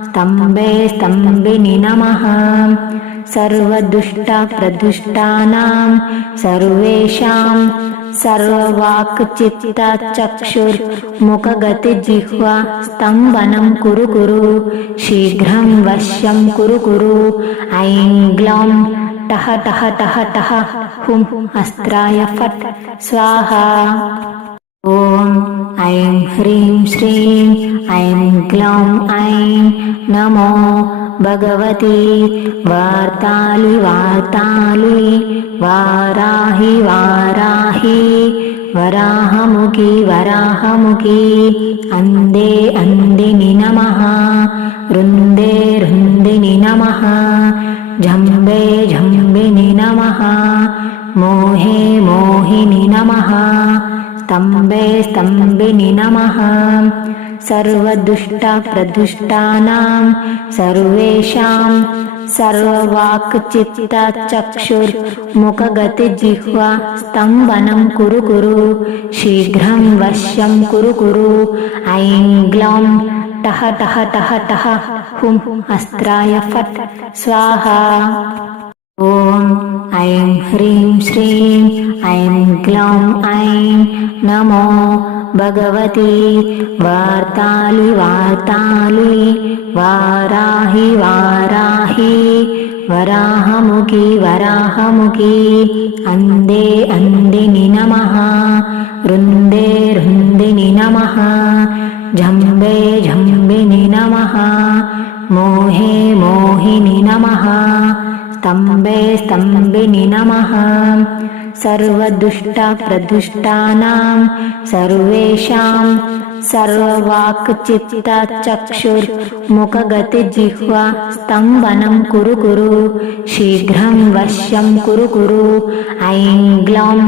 स्तम्भे स्तम्भिनि नमः सर्वदुष्टप्रदुष्टानां सर्वेषां सर्ववाक्चित्तचक्षुर्मुखगतिजिह्वा स्तम्भनं कुरु कुरु शीघ्रं वश्यं कुरु कुरु ऐं ग्लौं टः टः टः टः हुं अस्त्राय फट् स्वाहा ॐ ऐं ह्रीं श्रीं ऐं ग्लौं ऐं नमो भगवती वार्ताली वार्ताली वाराहि वाराहि वराहमुखी वराहमुखी अन्धे अन्धिनि नमः रुन्दे रुन्दिनि नमः जम्बे जम्बिनि नमः मोहे मोहिनि नमः स्तम्भे स्तम्भिनि नमः सर्वदुष्टप्रदुष्टानां सर्वेषां सर्ववाक्चित्तचक्षुर्मुखगतिजिह्वा स्तम्भनं कुरु कुरु शीघ्रं वश्यं कुरु कुरु ऐं ग्लौं टः टः टः टः हुं अस्त्राय फट् स्वाहा ॐ ऐं ह्रीं श्रीं ऐं ग्लौं ऐं नमो भगवती वार्ताली वार्ताली वाराहि वाराहि वराहमुखी वराहमुखी अन्धे अन्धिनि नमः रुन्दे रुन्दिनि नमः जम्बे जम्बिनि नमः मोहे मोहिनि नमः स्तम्भे स्तम्भिनि नमः सर्वदुष्टप्रदुष्टानां सर्वेषां सर्ववाक्चित्तचक्षुर्मुखगतिजिह्वा स्तम्भनं कुरु कुरु शीघ्रं वश्यं कुरु कुरु ऐं ग्लौं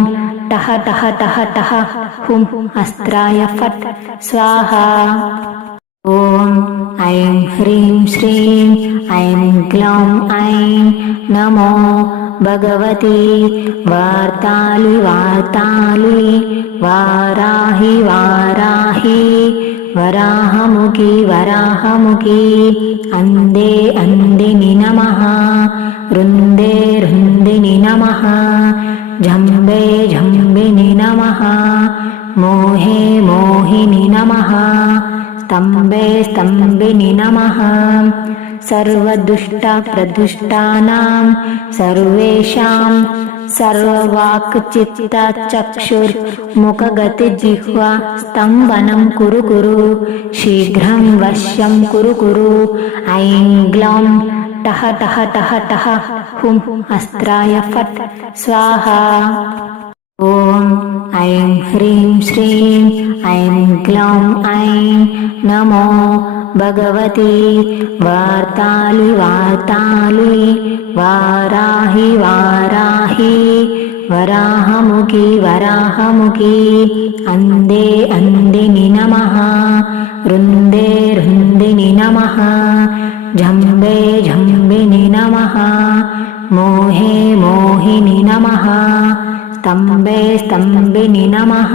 टः टः टः टः हुं अस्त्राय फट् स्वाहा ॐ ऐं ह्रीं श्रीं ऐं ग्लौं ऐं नमो भगवती वार्ताली वार्ताली वाराहि वाराहि वराहमुखी वराहमुखी अन्धे अन्धिनि नमः रुन्दे रुन्दिनि नमः जम्बे जम्बिनि नमः मोहे मोहिनि नमः स्तम्भे स्तम्भिनि नमः सर्वदुष्टप्रदुष्टानां सर्वेषां सर्ववाक्चित्तचक्षुर्मुखगतिजिह्वा स्तम्भनं कुरु कुरु शीघ्रं वश्यं कुरु कुरु ऐं ग्लौं टः टः टः टः हुं अस्त्राय फट् स्वाहा ॐ ऐं ह्रीं श्रीं ऐं ग्लौं ऐं नमो भगवती वार्ताली वार्ताली वाराहि वाराहि वराहमुखी वराहमुखी अन्धे अन्धिनि नमः रुन्दे रुन्दिनि नमः जम्बे जम्बिनि नमः मोहे मोहिनि नमः स्तम्भे स्तम्भिनि नमः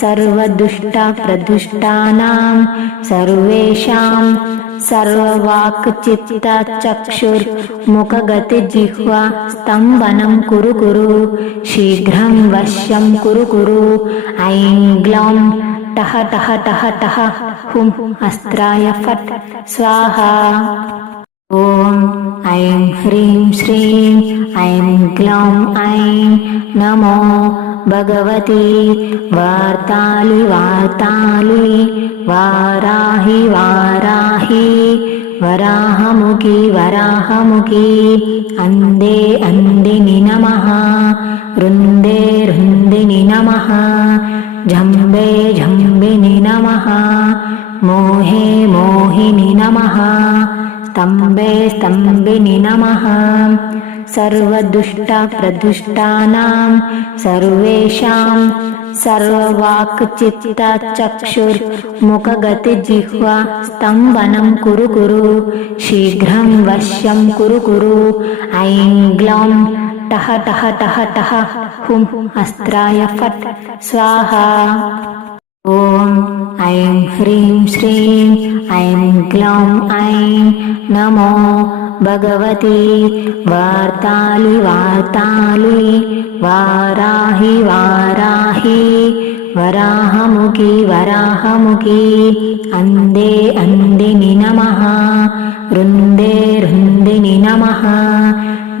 सर्वदुष्टप्रदुष्टानां सर्वेषां सर्ववाक्चित्तचक्षुर्मुखगतिजिह्वा स्तम्भनं कुरु कुरु शीघ्रं वश्यं कुरु कुरु ऐं ग्लौं टः टः टः टः हुं अस्त्राय फट् स्वाहा। ॐ ऐं ह्रीं श्रीं ऐं ग्लौं ऐं नमो भगवती वार्ताली वार्ताली वाराहि वाराहि वराहमुखी वराहमुखी अन्धे अन्धिनि नमः रुन्दे रुन्दिनि नमः जम्बे जम्बिनि नमः मोहे मोहिनि नमः स्तम्भे स्तम्भिनि नमः सर्वदुष्टप्रदुष्टानां सर्वेषां सर्ववाक्चित्तचक्षुर्मुखगतिजिह्वा स्तम्भनं कुरु कुरु शीघ्रं वश्यं कुरु कुरु ऐं ग्लौं टः टः टः टः हुं अस्त्राय फट् स्वाहा। ॐ ऐं ह्रीं श्रीं ऐं ग्लौं ऐं नमो भगवती वार्ताली वार्ताली वाराहि वाराहि वराहमुखी वराहमुखी अन्धे अन्धिनि नमः रुन्दे रुन्दिनि नमः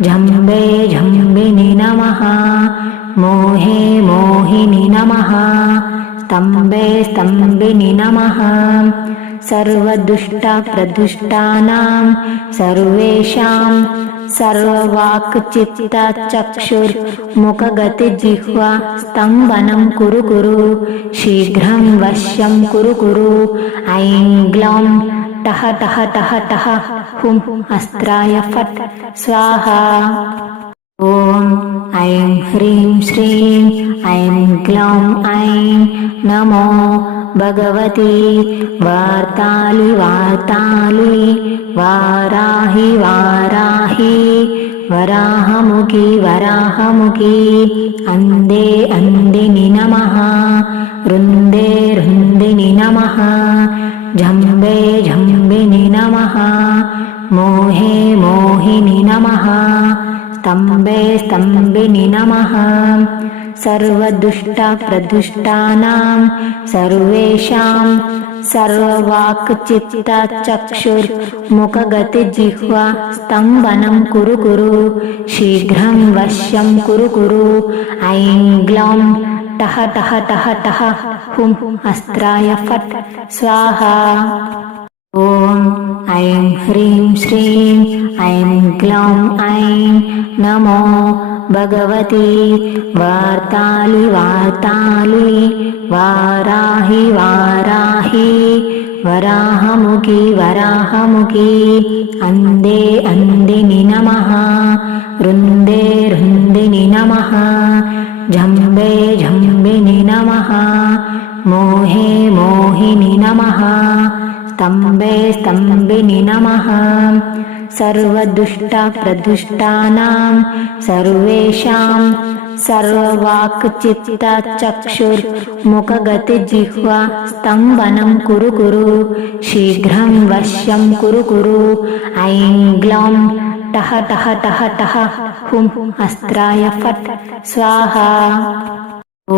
जम्बे जम्बिनि नमः मोहे मोहिनि नमः स्तम्भे स्तम्भिनि नमः सर्वदुष्टप्रदुष्टानां सर्वेषां सर्ववाक्चित्तचक्षुर्मुखगतिजिह्वा स्तम्भनं कुरु कुरु शीघ्रं वश्यं कुरु कुरु ऐं ग्लौं टः टः टः टः हुं अस्त्राय फट् स्वाहा। ॐ ऐं ह्रीं श्रीं ऐं ग्लौं ऐं नमो भगवती वार्ताली वार्ताली वाराहि वाराहि वराहमुखी वराहमुखी अन्धे अन्धिनि नमः रुन्दे रुन्दिनि नमः जम्बे जम्बिनि नमः मोहे मोहिनि नमः स्तम्भे स्तम्भिनि नमः सर्वदुष्टप्रदुष्टानां सर्वेषां सर्ववाक्चित्तचक्षुर्मुखगतिजिह्वा स्तम्भनं कुरु कुरु शीघ्रं वश्यं कुरु कुरु ऐं ग्लौं टः टः टः टः हुं अस्त्राय फट् स्वाहा। ॐ ऐं ह्रीं श्रीं ऐं ग्लौं ऐं नमो भगवती वार्ताली वार्ताली वाराहि वाराहि वराहमुखी वराहमुखी अन्धे अन्धिनि नमः रुन्दे रुन्दिनि नमः जम्बे जम्बिनि नमः मोहे मोहिनि नमः स्तम्भे स्तम्भिनि नमः सर्वदुष्टप्रदुष्टानां सर्वेषां सर्ववाक्चित्तचक्षुर्मुखगतिजिह्वा स्तम्भनं कुरु कुरु शीघ्रं वश्यं कुरु कुरु ऐं ग्लौं टः टः टः टः हुं अस्त्राय फट् स्वाहा। ॐ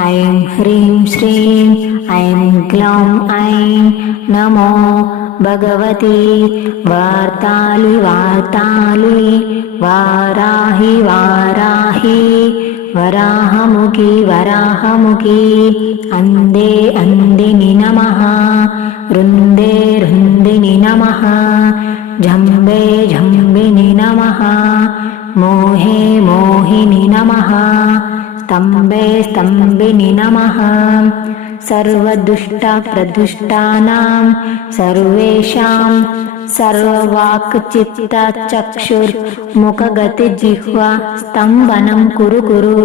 ऐं ह्रीं श्रीं ऐं ग्लौं ऐं नमो भगवती वार्ताली वार्ताली वाराहि वाराहि वराहमुखी वराहमुखी अन्धे अन्धिनि नमः रुन्दे रुन्दिनि नमः जम्बे जम्बिनि नमः मोहे मोहिनि नमः स्तम्भे स्तम्भिनि नमः सर्वदुष्टप्रदुष्टानां सर्वेषां सर्ववाक्चित्तचक्षुर्मुखगतिजिह्वा स्तम्भनं कुरु कुरु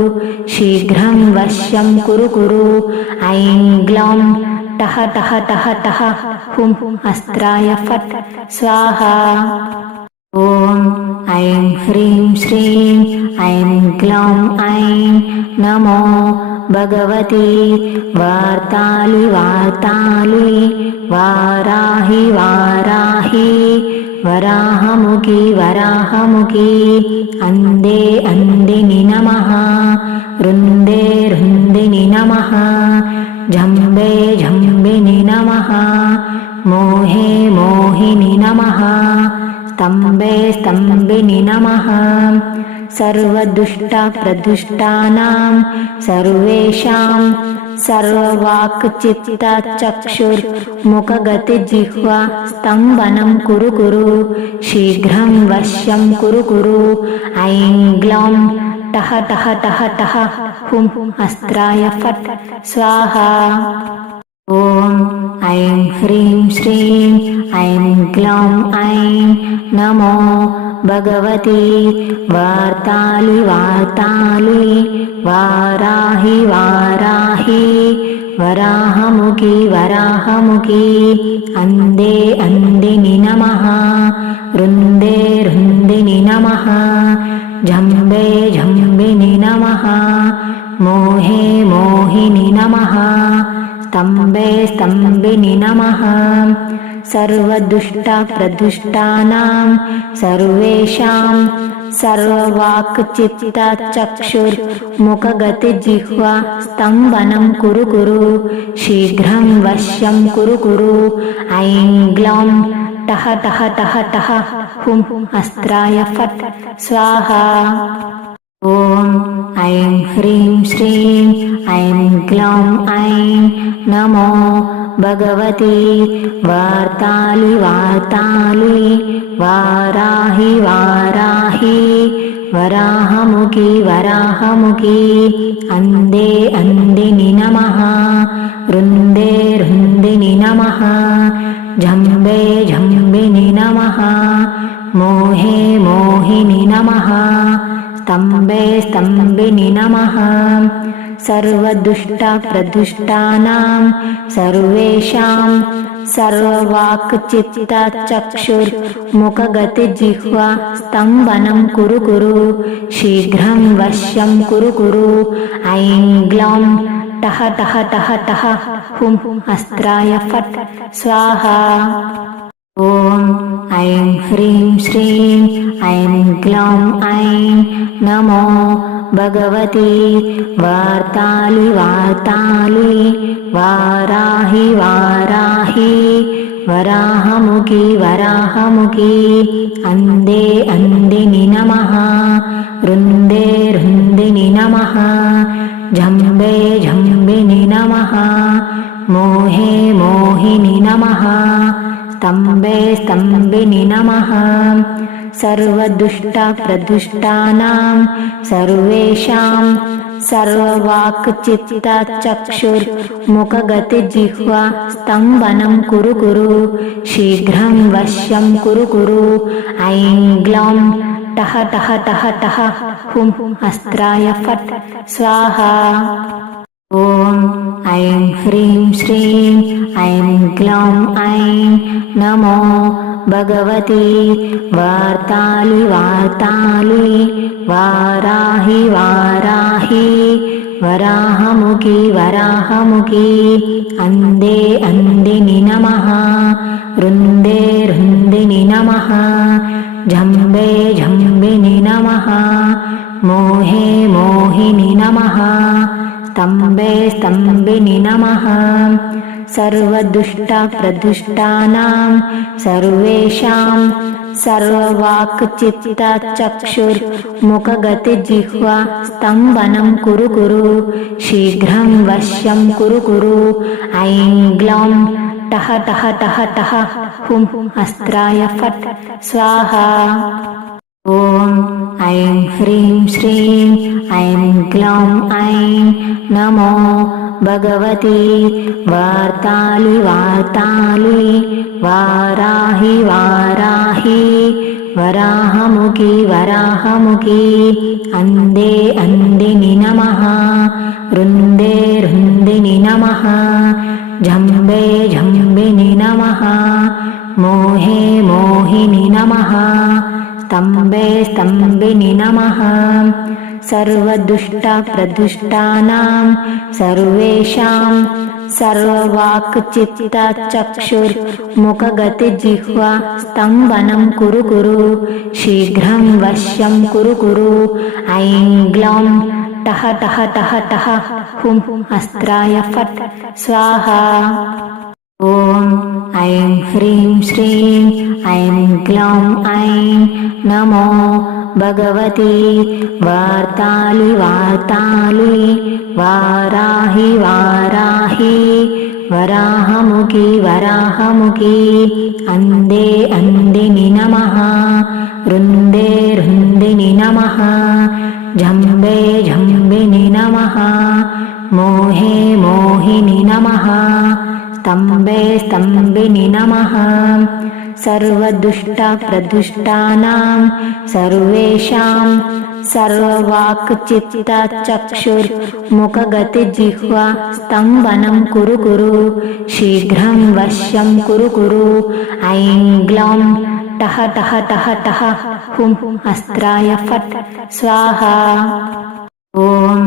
शीघ्रं वश्यं कुरु कुरु ऐं ग्लौं टः टः टः टः हुं अस्त्राय फट् स्वाहा। ॐ ऐं ह्रीं श्रीं ऐं ग्लौं ऐं नमो भगवती वार्ताली वार्ताली वाराहि वाराहि वराहमुखी वराहमुखी अंदे अंदिनि नमः रुन्दे रुन्दिनि नमः जम्बे जम्बिनि नमः मोहे मोहिनि नमः स्तम्भे स्तम्भिनि नमः सर्वदुष्टप्रदुष्टानां सर्वेषां सर्ववाक्चित्तचक्षुर्मुखगतिजिह्वा स्तम्भनं कुरु कुरु शीघ्रं वश्यं कुरु कुरु ऐं ग्लौं टः टः टः टः हुं अस्त्राय फट् स्वाहा ॐ ऐं ह्रीं श्रीं ऐं ग्लौं ऐं नमो भगवती वार्ताली वार्ताली वाराहि वाराहि वराहमुखी वराहमुखी अंदे अंदिनि नमः रुन्दे रुन्दिनि नमः जम्बे जम्बिनि नमः मोहे मोहिनि नमः स्तम्भे स्तम्भिनि नमः सर्वदुष्टप्रदुष्टानां सर्वेषां सर्ववाक्चित्तचक्षुर्मुखगतिजिह्वा स्तम्भनं कुरु कुरु शीघ्रं वश्यं कुरु कुरु ऐं ग्लौं टः टः टः टः हुं अस्त्राय फट् स्वाहा ॐ ऐं ह्रीं श्रीं ऐं ग्लौं ऐं नमो भगवती वार्ताली वार्ताली वाराहि वाराहि वराहमुखी वराहमुखी अंदे अंदिनि नमः रुन्दे रुन्दिनि नमः जम्बे जम्बिनि नमः मोहे मोहिनि नमः स्तम्भे स्तम्भिनि नमः सर्वदुष्टप्रदुष्टानां सर्वेषां सर्ववाक्चित्तचक्षुर्मुखगतिजिह्वा स्तम्भनं कुरु कुरु शीघ्रं वश्यं कुरु कुरु ऐं ग्लौं टः टः टः टः हुं अस्त्राय फट् स्वाहा ॐ ऐं ह्रीं श्रीं ऐं ग्लौं ऐं नमो भगवती वार्ताली वार्ताली वाराहि वाराहि वराहमुखी वराहमुखी अंदे अंदिनि नमः रुन्दे रुन्दिनि नमः जम्बे जम्बिनि नमः मोहे मोहिनि नमः स्तम्भे स्तम्भिनि नमः सर्वदुष्टप्रदुष्टानां सर्वेषां सर्ववाक्चित्तचक्षुर्मुखगतिजिह्वा स्तम्भनं कुरु कुरु शीघ्रं वश्यं कुरु कुरु ऐं ग्लौं टः टः टः टः हुं अस्त्राय फट् स्वाहा ॐ ऐं ह्रीं श्रीं ऐं ग्लौं ऐं नमो भगवती वार्ताली वार्ताली वाराहि वाराहि वराहमुखी वराहमुखी अंदे अंदिनि नमः रुन्दे रुन्दिनि नमः जम्बे जम्बिनि नमः मोहे मोहिनि नमः स्तम्भे स्तम्भिनि नमः सर्वदुष्टप्रदुष्टानां सर्वेषां सर्ववाक्चित्तचक्षुर्मुखगतिजिह्वा स्तम्भनं कुरु कुरु शीघ्रं वश्यं कुरु कुरु ऐं ग्लौं टः टः टः टः हुं अस्त्राय फट् स्वाहा ॐ ऐं ह्रीं श्रीं ऐं ग्लौं ऐं नमो भगवती वार्ताली वार्ताली वाराहि वाराहि वराहमुखी वराहमुखी अंदे अंदिनि नमः रुन्दे रुन्दिनि नमः जम्बे जम्बिनि नमः मोहे मोहिनि नमः स्तम्भे स्तम्भिनि नमः सर्वदुष्टप्रदुष्टानां सर्वेषां सर्ववाक्चित्तचक्षुर्मुखगतिजिह्वा स्तम्भनं कुरु कुरु शीघ्रं वश्यं कुरु कुरु ऐं ग्लौं टः टः टः टः हुं अस्त्राय फट् स्वाहा ॐ ऐं ह्रीं श्रीं ऐं ग्लौं ऐं नमो भगवती वार्ताली वार्ताली वाराहि वाराहि वराहमुखी वराहमुखी अन्धे अन्धिनि नमः रुन्दे रुन्दिनि नमः जम्बे जम्बिनि नमः मोहे मोहिनि नमः स्तम्भे स्तम्भिनि नमः सर्वदुष्टप्रदुष्टानां सर्वेषां सर्ववाक्चित्तचक्षुर्मुखगतिजिह्वा स्तम्भनं कुरु कुरु शीघ्रं वश्यं कुरु कुरु ऐं ग्लौं टः टः टः टः हुं अस्त्राय फट् स्वाहा ॐ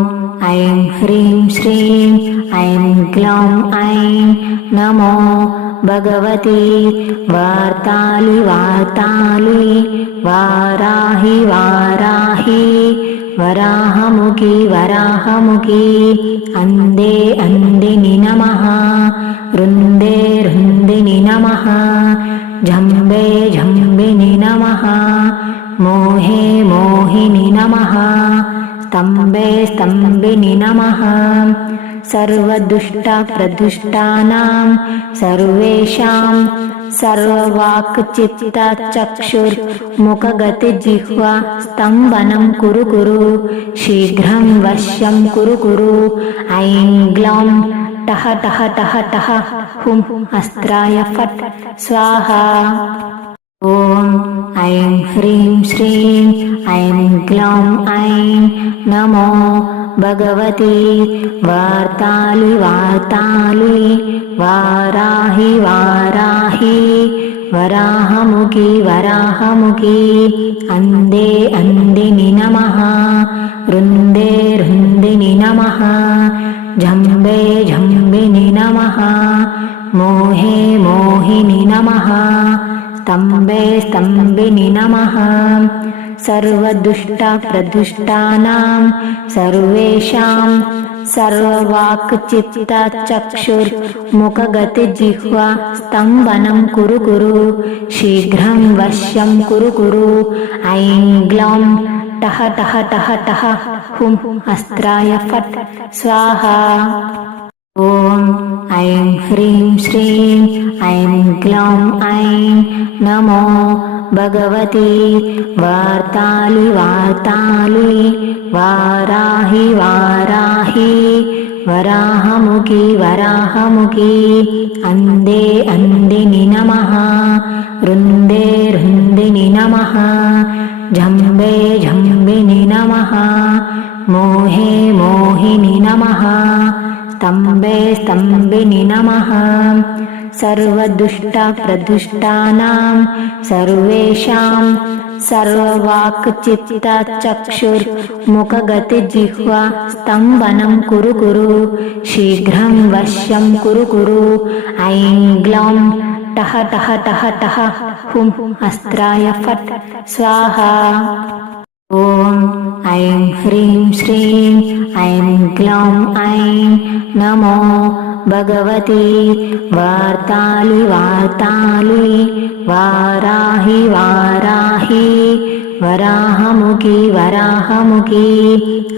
ऐं ह्रीं श्रीं ऐं ग्लौं ऐं नमो भगवती वार्ताली वार्ताली वाराहि वाराहि वराहमुखी वराहमुखी अन्धे अन्धिनि नमः रुन्दे रुन्दिनि नमः जम्बे जम्बिनि नमः मोहे मोहिनि नमः स्तम्भे स्तम्भिनि नमः सर्वदुष्टप्रदुष्टानां सर्वेषां सर्ववाक्चित्तचक्षुर्मुखगतिजिह्वा स्तम्भनं कुरु कुरु शीघ्रं वश्यं कुरु कुरु ऐं ग्लौं टः टः टः टः हुं अस्त्राय फट् स्वाहा ॐ ऐं ह्रीं श्रीं ऐं ग्लौं ऐं नमो भगवती वार्ताली वार्ताली वाराहि वाराहि वराहमुखी वराहमुखी अन्धे अन्धिनि नमः रुन्दे रुन्दिनि नमः जम्बे जम्बिनि नमः मोहे मोहिनि नमः स्तम्भे स्तम्भिनि नमः सर्वदुष्टप्रदुष्टानां सर्वेषां सर्ववाक्चित्तचक्षुर्मुखगतिजिह्वा स्तम्भनं कुरु कुरु शीघ्रं वश्यं कुरु कुरु ऐं ग्लौं टः टः टः टः हुं अस्त्राय फट् स्वाहा ॐ ऐं ह्रीं श्रीं ऐं ग्लौं ऐं नमो भगवती वार्ताली वार्ताली वाराहि वाराहि वराहमुखी वराहमुखी अन्धे अन्धिनि नमः रुन्दे रुन्दिनि नमः जम्बे जम्बिनि नमः मोहे मोहिनि नमः स्तम्भे स्तम्भिनि नमः सर्वदुष्टप्रदुष्टानां सर्वेषां सर्ववाक्चित्तचक्षुर्मुखगतिजिह्वा स्तम्भनं कुरु कुरु शीघ्रं वश्यं कुरु कुरु ऐं ग्लौं टः टः टः टः हुं अस्त्राय फट् स्वाहा ॐ ऐं ह्रीं श्रीं ऐं ग्लौं ऐं नमो भगवती वार्ताली वार्ताली वाराहि वाराहि वराहमुखी वराहमुखी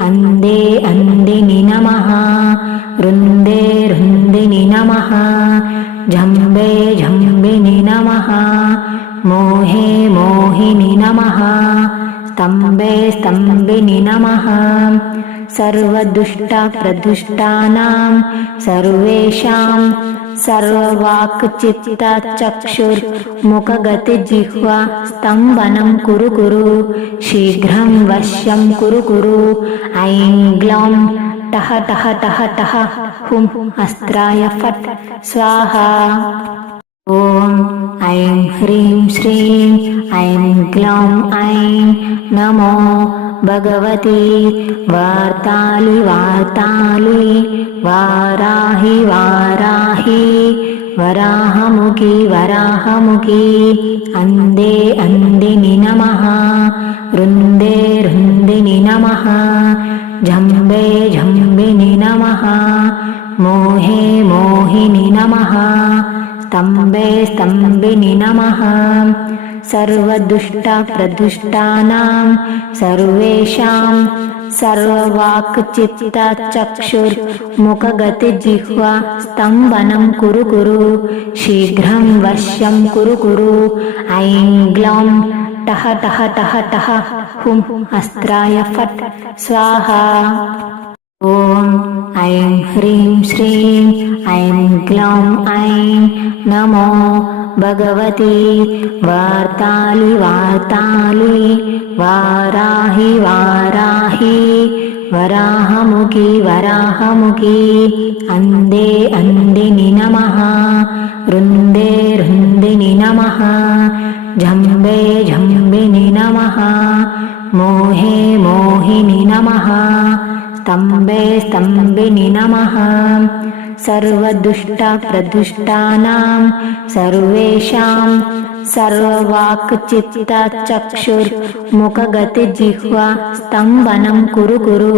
अन्धे अन्धिनि नमः रुन्दे रुन्दिनि नमः जम्बे जम्बिनि नमः मोहे मोहिनि नमः स्तम्भे स्तम्भिनि नमः सर्वदुष्टप्रदुष्टानां सर्वेषां सर्ववाक्चित्तचक्षुर्मुखगतिजिह्वा स्तम्भनं कुरु कुरु शीघ्रं वश्यं कुरु कुरु ऐं ग्लौं टः टः टः टः हुं अस्त्राय फट् स्वाहा ॐ ऐं ह्रीं श्रीं ऐं ग्लौं ऐं नमो भगवती वार्ताली वार्ताली वाराहि वाराहि वराहमुखी वराहमुखी अन्धे अन्धिनि नमः रुन्दे रुन्दिनि नमः जम्बे जम्बिनि नमः मोहे मोहिनि नमः स्तम्भे स्तम्भिनि नमः सर्वदुष्टप्रदुष्टानां सर्वेषां सर्ववाक्चित्तचक्षुर्मुखगतिजिह्वा स्तम्भनं कुरु कुरु शीघ्रं वश्यं कुरु कुरु ऐं ग्लौं टः टः टः टः हुं अस्त्राय फट् स्वाहा ॐ ऐं ह्रीं श्रीं ऐं ग्लौं ऐं नमो भगवती वार्ताली वार्ताली वाराहि वाराहि वराहमुखी वराहमुखी अन्धे अन्धिनि नमः रुन्दे रुन्दिनि नमः जम्बे जम्बिनि नमः मोहे मोहिनि नमः स्तम्भे स्तम्भिनि नमः सर्वदुष्टप्रदुष्टानां सर्वेषां सर्ववाक्चित्तचक्षुर्मुखगतिजिह्वा स्तम्भनं कुरु कुरु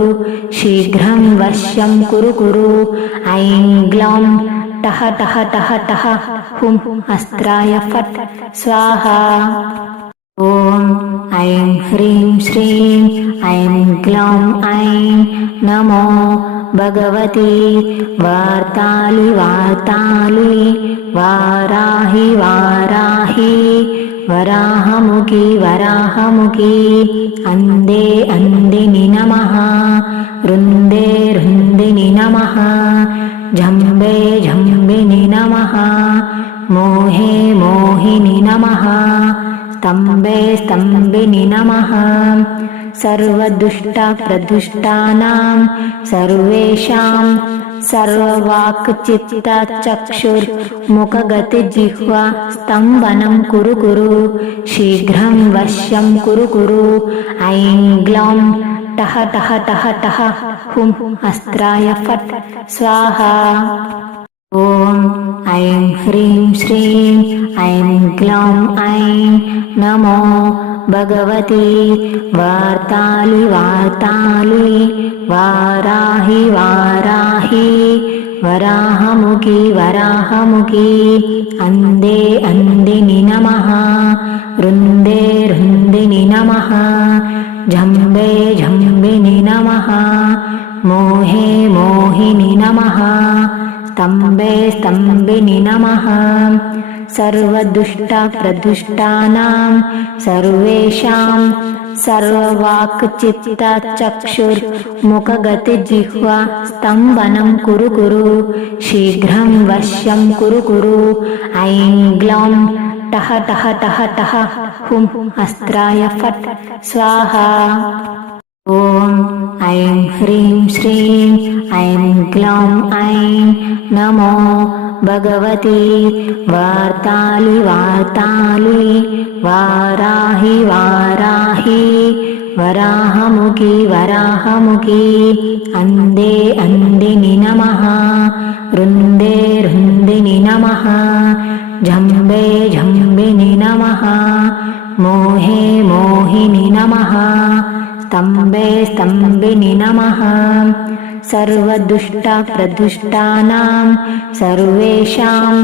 शीघ्रं वश्यं कुरु कुरु ऐं ग्लौं टः टः टः टः हुं अस्त्राय फट् स्वाहा ॐ ऐं ह्रीं श्रीं ऐं ग्लौं ऐं नमो भगवती वार्ताली वार्ताली वाराहि वाराहि वराहमुखी वराहमुखी अन्धे अन्धिनि नमः रुन्दे रुन्दिनि नमः जम्बे जम्बिनि नमः मोहे मोहिनि नमः स्तम्भे स्तम्भिनि नमः सर्वदुष्टप्रदुष्टानां सर्वेषां सर्ववाक्चित्तचक्षुर्मुखगतिजिह्वा स्तम्भनं कुरु कुरु शीघ्रं वश्यं कुरु कुरु ऐं ग्लौं टः टः टः टः हुं अस्त्राय फट् स्वाहा ॐ ऐं ह्रीं श्रीं ऐं ग्लौं ऐं नमो भगवती वार्ताली वार्ताली वाराहि वाराहि वराहमुखी वराहमुखी अन्धे अन्धिनि नमः रुन्दे रुन्दिनि नमः जम्बे जम्बिनि नमः मोहे मोहिनि नमः स्तम्भे स्तम्भिनि नमः सर्वदुष्टप्रदुष्टानां सर्वेषां सर्ववाक्चित्तचक्षुर्मुखगतिजिह्वा स्तम्भनं कुरु कुरु शीघ्रं वश्यं कुरु कुरु ऐं ग्लौं टः टः टः टः हुं अस्त्राय फट् स्वाहा ॐ ऐं ह्रीं श्रीं ऐं ग्लौं ऐं नमो भगवती वार्ताली वार्ताली वाराहि वाराहि वराहमुखी वराहमुखी अन्धे अन्धिनि नमः रुन्दे रुन्दिनि नमः जम्बे जम्बिनि नमः मोहे मोहिनि नमः स्तम्भे स्तम्भिनि नमः सर्वदुष्टप्रदुष्टानां सर्वेषां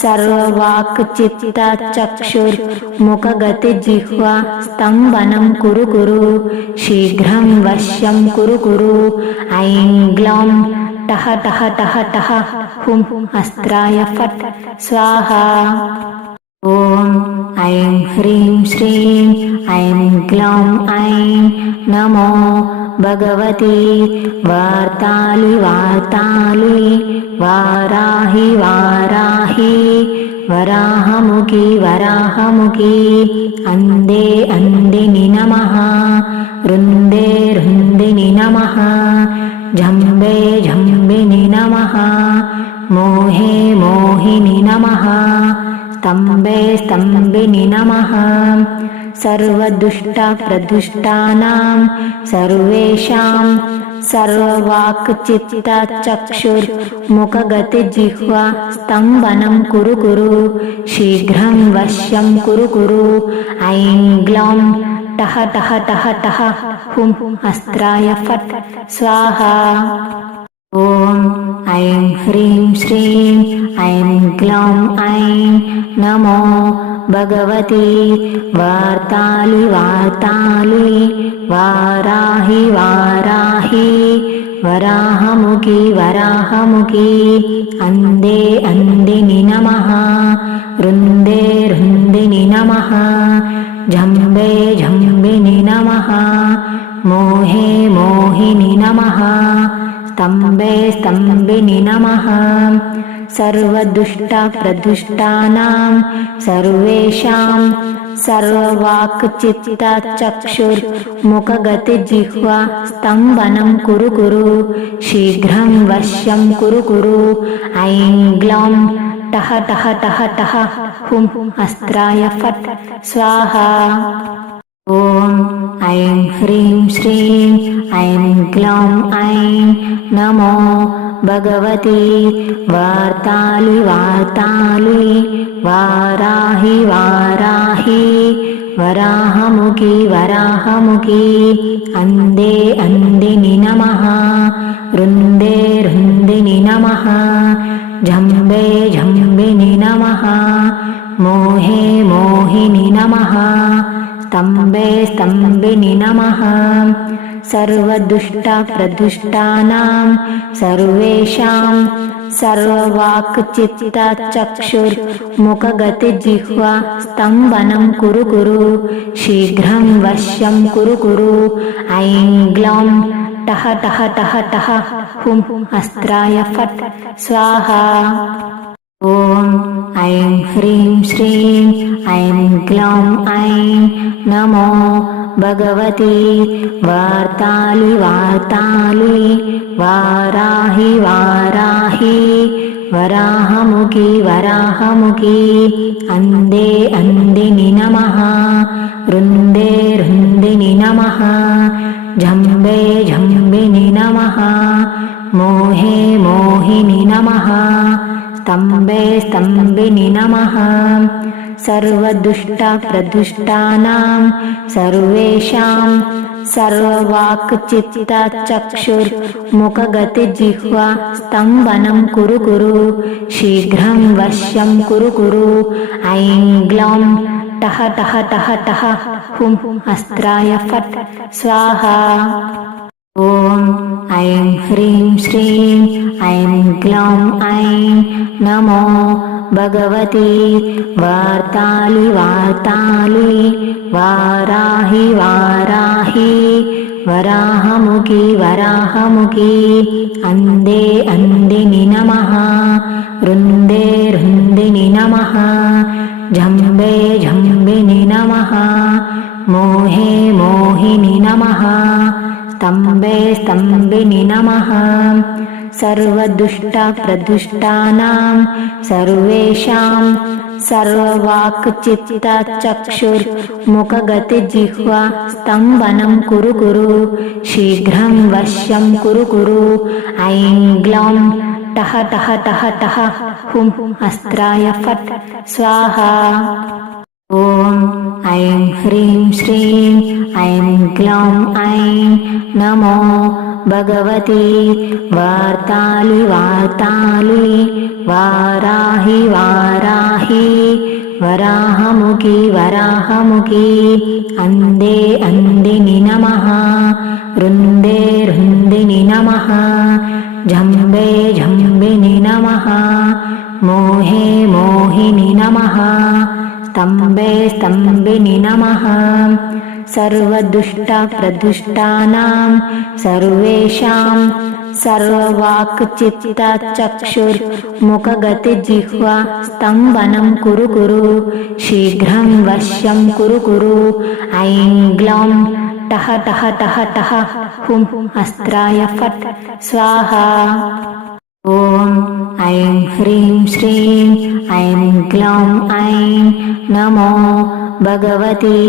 सर्ववाक्चित्तचक्षुर्मुखगतिजिह्वा स्तम्भनं कुरु कुरु शीघ्रं वश्यं कुरु कुरु ऐं ग्लौं टः टः टः टः हुं अस्त्राय फट् स्वाहा ॐ ऐं ह्रीं श्रीं ऐं ग्लौं ऐं नमो भगवती वार्ताली वार्ताली वाराहि वाराहि वराहमुखी वराहमुखी अन्धे अन्धिनि नमः रुन्दे रुन्दिनि नमः जम्बे जम्बिनि नमः मोहे मोहिनि नमः स्तम्भे स्तम्भिनि नमः सर्वदुष्टप्रदुष्टानां सर्वेषां सर्ववाक्चित्तचक्षुर्मुखगतिजिह्वा स्तम्भनं कुरु कुरु शीघ्रं वश्यं कुरु कुरु ऐं ग्लौं टः टः टः टः हुं अस्त्राय फट् स्वाहा। ॐ ऐं ह्रीं श्रीं ऐं ग्लौं ऐं नमो भगवती वार्ताली वार्ताली वाराहि वाराहि वराहमुखी वराहमुखी अन्धे अन्धिनि नमः रुन्दे रुन्दिनि नमः जम्बे जम्बिनि नमः मोहे मोहिनि नमः स्तम्भे स्तम्भिनि नमः सर्वदुष्टप्रदुष्टानां सर्वेषां सर्ववाक्चित्तचक्षुर्मुखगतिजिह्वा स्तम्भनं कुरु कुरु शीघ्रं वश्यं कुरु कुरु ऐं ग्लौं टः टः टः टः हुं अस्त्राय फट् स्वाहा। ॐ ऐं ह्रीं श्रीं ऐं ग्लौं ऐं नमो भगवती वार्ताली वार्ताली वाराहि वाराहि वराहमुखी वराहमुखी अन्धे अन्धिनि नमः रुन्दे रुन्दिनि नमः जम्बे जम्बिनि नमः मोहे मोहिनि नमः स्तम्भे स्तम्भिनि नमः सर्वदुष्टप्रदुष्टानां सर्वेषां सर्ववाक्चित्तचक्षुर्मुखगतिजिह्वा स्तम्भनं कुरु कुरु शीघ्रं वश्यं कुरु कुरु ऐं ग्लौं टः टः टः टः हुं अस्त्राय फट् स्वाहा। ॐ ऐं ह्रीं श्रीं ऐं ग्लौं ऐं नमो भगवती वार्ताली वार्ताली वाराहि वाराहि वराहमुखी वराहमुखी अन्धे अन्धिनि नमः रुन्दे रुन्दिनि नमः जम्बे जम्बिनि नमः मोहे मोहिनि नमः स्तम्भे स्तम्भिनि नमः सर्वदुष्टप्रदुष्टानां सर्वेषां सर्ववाक्चित्तचक्षुर्मुखगतिजिह्वा स्तम्भनं कुरु कुरु शीघ्रं वश्यं कुरु कुरु ऐं ग्लौं टः टः टः टः हुं अस्त्राय फट् स्वाहा। ॐ ऐं ह्रीं श्रीं ऐं ग्लौं ऐं नमो भगवती वार्ताली वार्ताली वाराहि वाराहि वराहमुखी वराहमुखी अन्धे अन्धिनि नमः रुन्दे रुन्दिनि नमः जम्बे जम्बिनि नमः मोहे मोहिनि नमः स्तम्भे स्तम्भिनि नमः सर्वदुष्टप्रदुष्टानां सर्वेषां सर्ववाक्चित्तचक्षुर्मुखगतिजिह्वा स्तम्भनं कुरु कुरु शीघ्रं वश्यं कुरु कुरु ऐं ग्लौं टः टः टः टः हुं अस्त्राय फट् स्वाहा। ॐ ऐं ह्रीं श्रीं ऐं ग्लौं ऐं नमो भगवती वार्ताली वार्ताली वाराहि वाराहि वराहमुखी वराहमुखी अन्धे अन्धिनि नमः रुन्दे रुन्दिनि नमः जम्बे जम्बिनि नमः मोहे मोहिनि नमः स्तम्भे स्तम्भिनि नमः सर्वदुष्टप्रदुष्टानां सर्वेषां सर्ववाक्चित्तचक्षुर्मुखगतिजिह्वा स्तम्भनं कुरु कुरु शीघ्रं वश्यं कुरु कुरु ऐं ग्लौं टः टः टः टः हुं अस्त्राय फट् स्वाहा। ॐ ऐं ह्रीं श्रीं ऐं ग्लौं ऐं नमो भगवती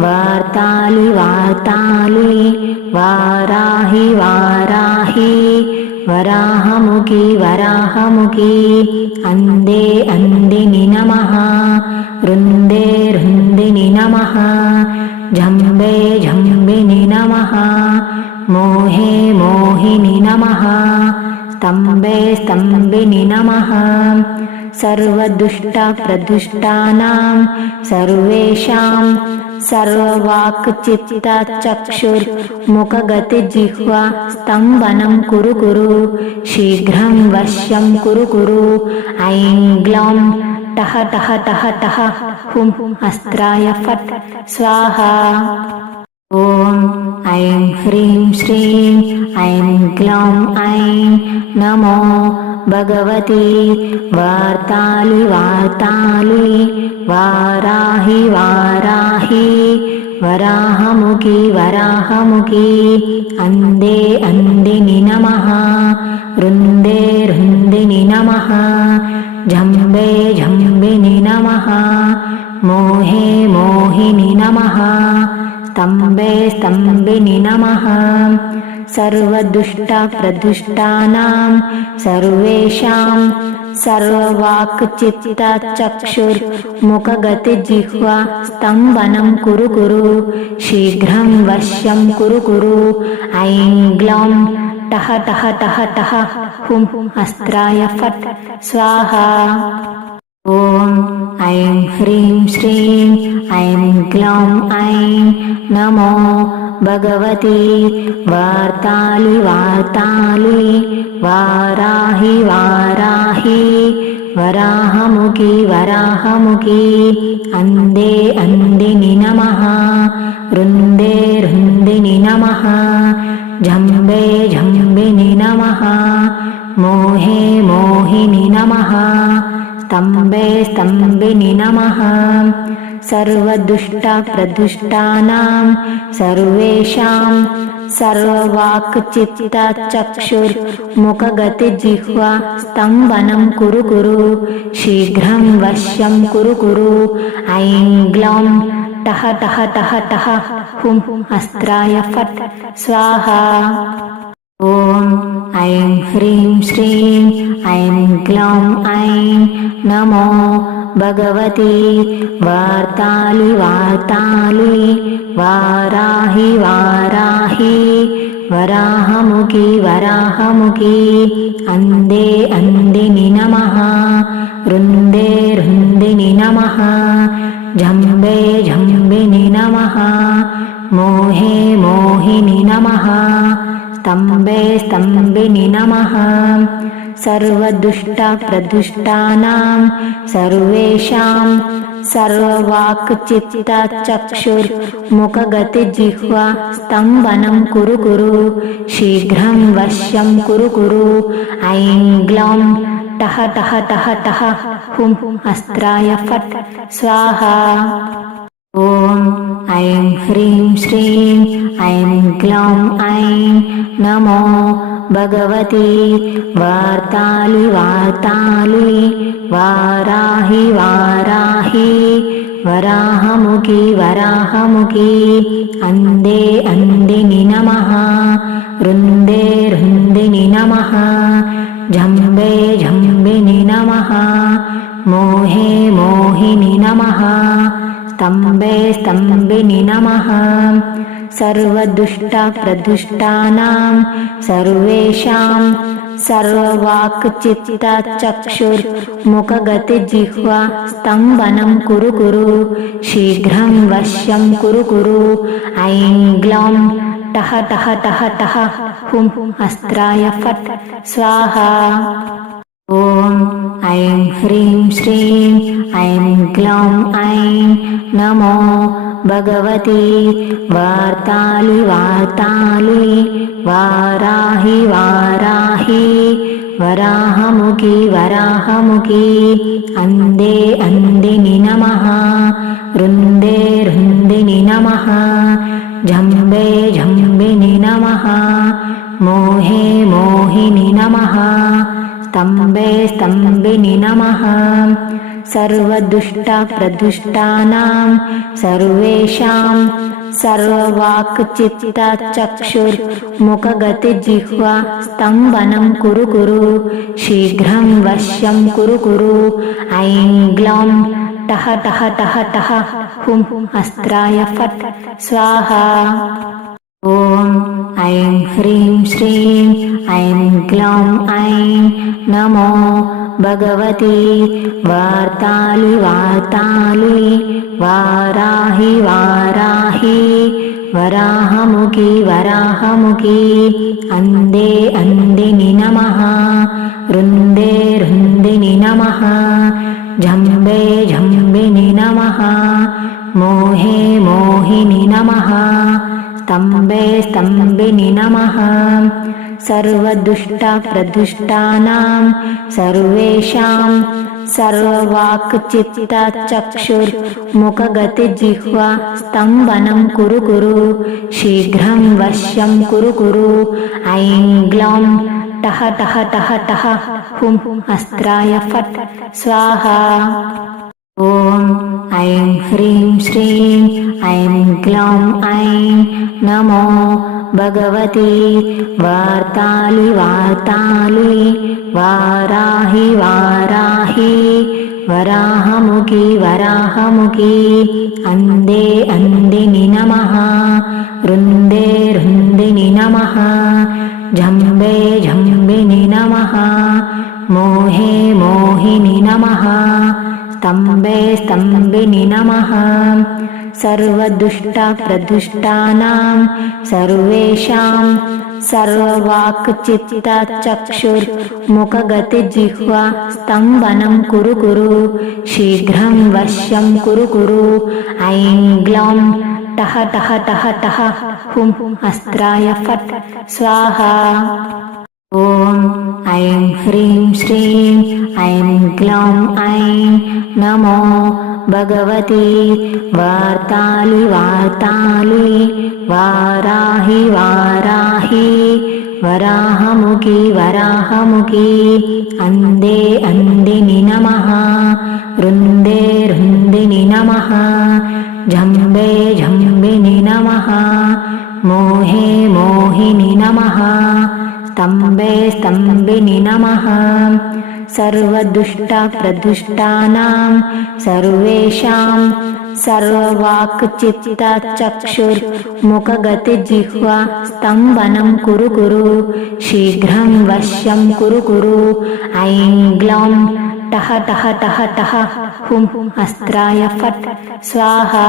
वार्ताली वार्ताली वाराहि वाराहि वराहमुखी वराहमुखी अन्धे अन्धिनि नमः रुन्दे रुन्दिनि नमः जम्बे जम्बिनि नमः मोहे मोहिनि नमः स्तम्भे स्तम्भिनि नमः सर्वदुष्टप्रदुष्टानां सर्वेषां सर्ववाक्चित्तचक्षुर्मुखगतिजिह्वा स्तम्भनं कुरु कुरु शीघ्रं वश्यं कुरु कुरु ऐं ग्लौं टः टः टः टः हुं अस्त्राय फट् स्वाहा। ॐ ऐं ह्रीं श्रीं ऐं ग्लौं ऐं नमो भगवती वार्ताली वार्ताली वाराहि वाराहि वराहमुखी वराहमुखी अन्धे अन्धिनि नमः रुन्दे रुन्दिनि नमः जम्बे जम्बिनि नमः मोहे मोहिनि नमः स्तम्भे स्तम्भिनि नमः सर्वदुष्टप्रदुष्टानां सर्वेषां सर्ववाक्चित्तचक्षुर्मुखगतिजिह्वा स्तम्भनं कुरु कुरु शीघ्रं वश्यं कुरु कुरु ऐं ग्लौं टः टः टः टः हुं अस्त्राय फट् स्वाहा। ॐ ऐं ह्रीं श्रीं ऐं ग्लौं ऐं नमो भगवती वार्ताली वार्ताली वाराहि वाराहि वराहमुखी वराहमुखी अन्धे अन्धिनि नमः रुन्दे रुन्दिनि नमः जम्बे जम्बिनि नमः मोहे मोहिनि नमः स्तम्भे स्तम्भिनि नमः सर्वदुष्टप्रदुष्टानां सर्वेषां सर्ववाक्चित्तचक्षुर्मुखगतिजिह्वा स्तम्भनं कुरु कुरु शीघ्रं वश्यं कुरु कुरु ऐं ग्लौं टः टः टः टः हुं अस्त्राय फट् स्वाहा। ॐ ऐं ह्रीं श्रीं ऐं ग्लौं ऐं नमो भगवती वार्ताली वार्ताली वाराहि वाराहि वराहमुखी वराहमुखी अन्धे अन्धिनि नमः रुन्दे रुन्दिनि नमः जम्बे जम्बिनि नमः मोहे मोहिनि नमः स्तम्भे स्तम्भिनि नमः सर्वदुष्टप्रदुष्टानां सर्वेषां सर्ववाक्चित्तचक्षुर्मुखगतिजिह्वा स्तम्भनं कुरु कुरु शीघ्रं वश्यं कुरु कुरु ऐं ग्लौं टः टः टः टः हुं अस्त्राय फट् स्वाहा। ॐ ऐं ह्रीं श्रीं ऐं ग्लौं ऐं नमो भगवती वार्ताली वार्ताली वाराहि वाराहि वराहमुखी वराहमुखी अन्धे अन्धिनि नमः रुन्दे रुन्दिनि नमः जम्बे जम्बिनि नमः मोहे मोहिनि नमः स्तम्भे स्तम्भिनि नमः सर्वदुष्टप्रदुष्टानां सर्वेषां सर्ववाक्चित्तचक्षुर्मुखगतिजिह्वा स्तम्भनं कुरु कुरु शीघ्रं वश्यं कुरु कुरु ऐं ग्लौं टः टः टः टः हुं अस्त्राय फट् स्वाहा। ॐ ऐं ह्रीं श्रीं ऐं ग्लौं ऐं नमो भगवती वार्ताली वार्ताली वाराहि वाराहि वराहमुखी वराहमुखी अन्धे अन्धिनि नमः रुन्दे रुन्दिनि नमः जम्बे जम्बिनि नमः मोहे मोहिनि नमः स्तम्भे स्तम्भिनि नमः सर्वदुष्टप्रदुष्टानां सर्वेषां सर्ववाक्चित्तचक्षुर्मुखगतिजिह्वा स्तम्भनं कुरु कुरु शीघ्रं वश्यं कुरु कुरु ऐं ग्लौं टः टः टः टः हुं अस्त्राय फट् स्वाहा। ॐ ऐं ह्रीं श्रीं ऐं ग्लौं ऐं नमो भगवती वार्ताली वार्ताली वाराहि वाराहि वराहमुखी वराहमुखी अन्धे अन्धिनि नमः रुन्दे रुन्दिनि नमः जम्बे जम्बिनि नमः मोहे मोहिनि नमः स्तम्भे स्तम्भिनि नमः सर्वदुष्टप्रदुष्टानां सर्वेषां सर्ववाक्चित्तचक्षुर्मुखगतिजिह्वा स्तम्भनं कुरु कुरु शीघ्रं वश्यं कुरु कुरु ऐं ग्लौं टः टः टः टः हुं अस्त्राय फट् स्वाहा। ॐ ऐं ह्रीं श्रीं ऐं ग्लौं ऐं नमो भगवती वार्ताली वार्ताली वाराहि वाराहि वराहमुखी वराहमुखी अन्धे अन्धिनि नमः रुन्दे रुन्दिनि नमः जम्बे जम्बिनि नमः मोहे मोहिनि नमः स्तम्भे स्तम्भिनि नमः सर्वदुष्टप्रदुष्टानां सर्वेषां सर्ववाक्चित्तचक्षुर्मुखगतिजिह्वा स्तम्भनं कुरु कुरु शीघ्रं वश्यं कुरु कुरु ऐं ग्लौं टः टः टः टः हुं अस्त्राय फट् स्वाहा। ॐ ऐं ह्रीं श्रीं ऐं ग्लौं ऐं नमो भगवती वार्ताली वार्ताली वाराहि वाराहि वराहमुखी वराहमुखी अन्धे अन्धिनि नमः रुन्दे रुन्दिनि नमः जम्बे जम्बिनि नमः मोहे मोहिनि नमः स्तम्भे स्तम्भिनि नमः सर्वदुष्टप्रदुष्टानां सर्वेषां सर्ववाक्चित्तचक्षुर्मुखगतिजिह्वा स्तम्भनं कुरु कुरु शीघ्रं वश्यं कुरु कुरु ऐं ग्लौं टः टः टः टः हुं अस्त्राय फट् स्वाहा।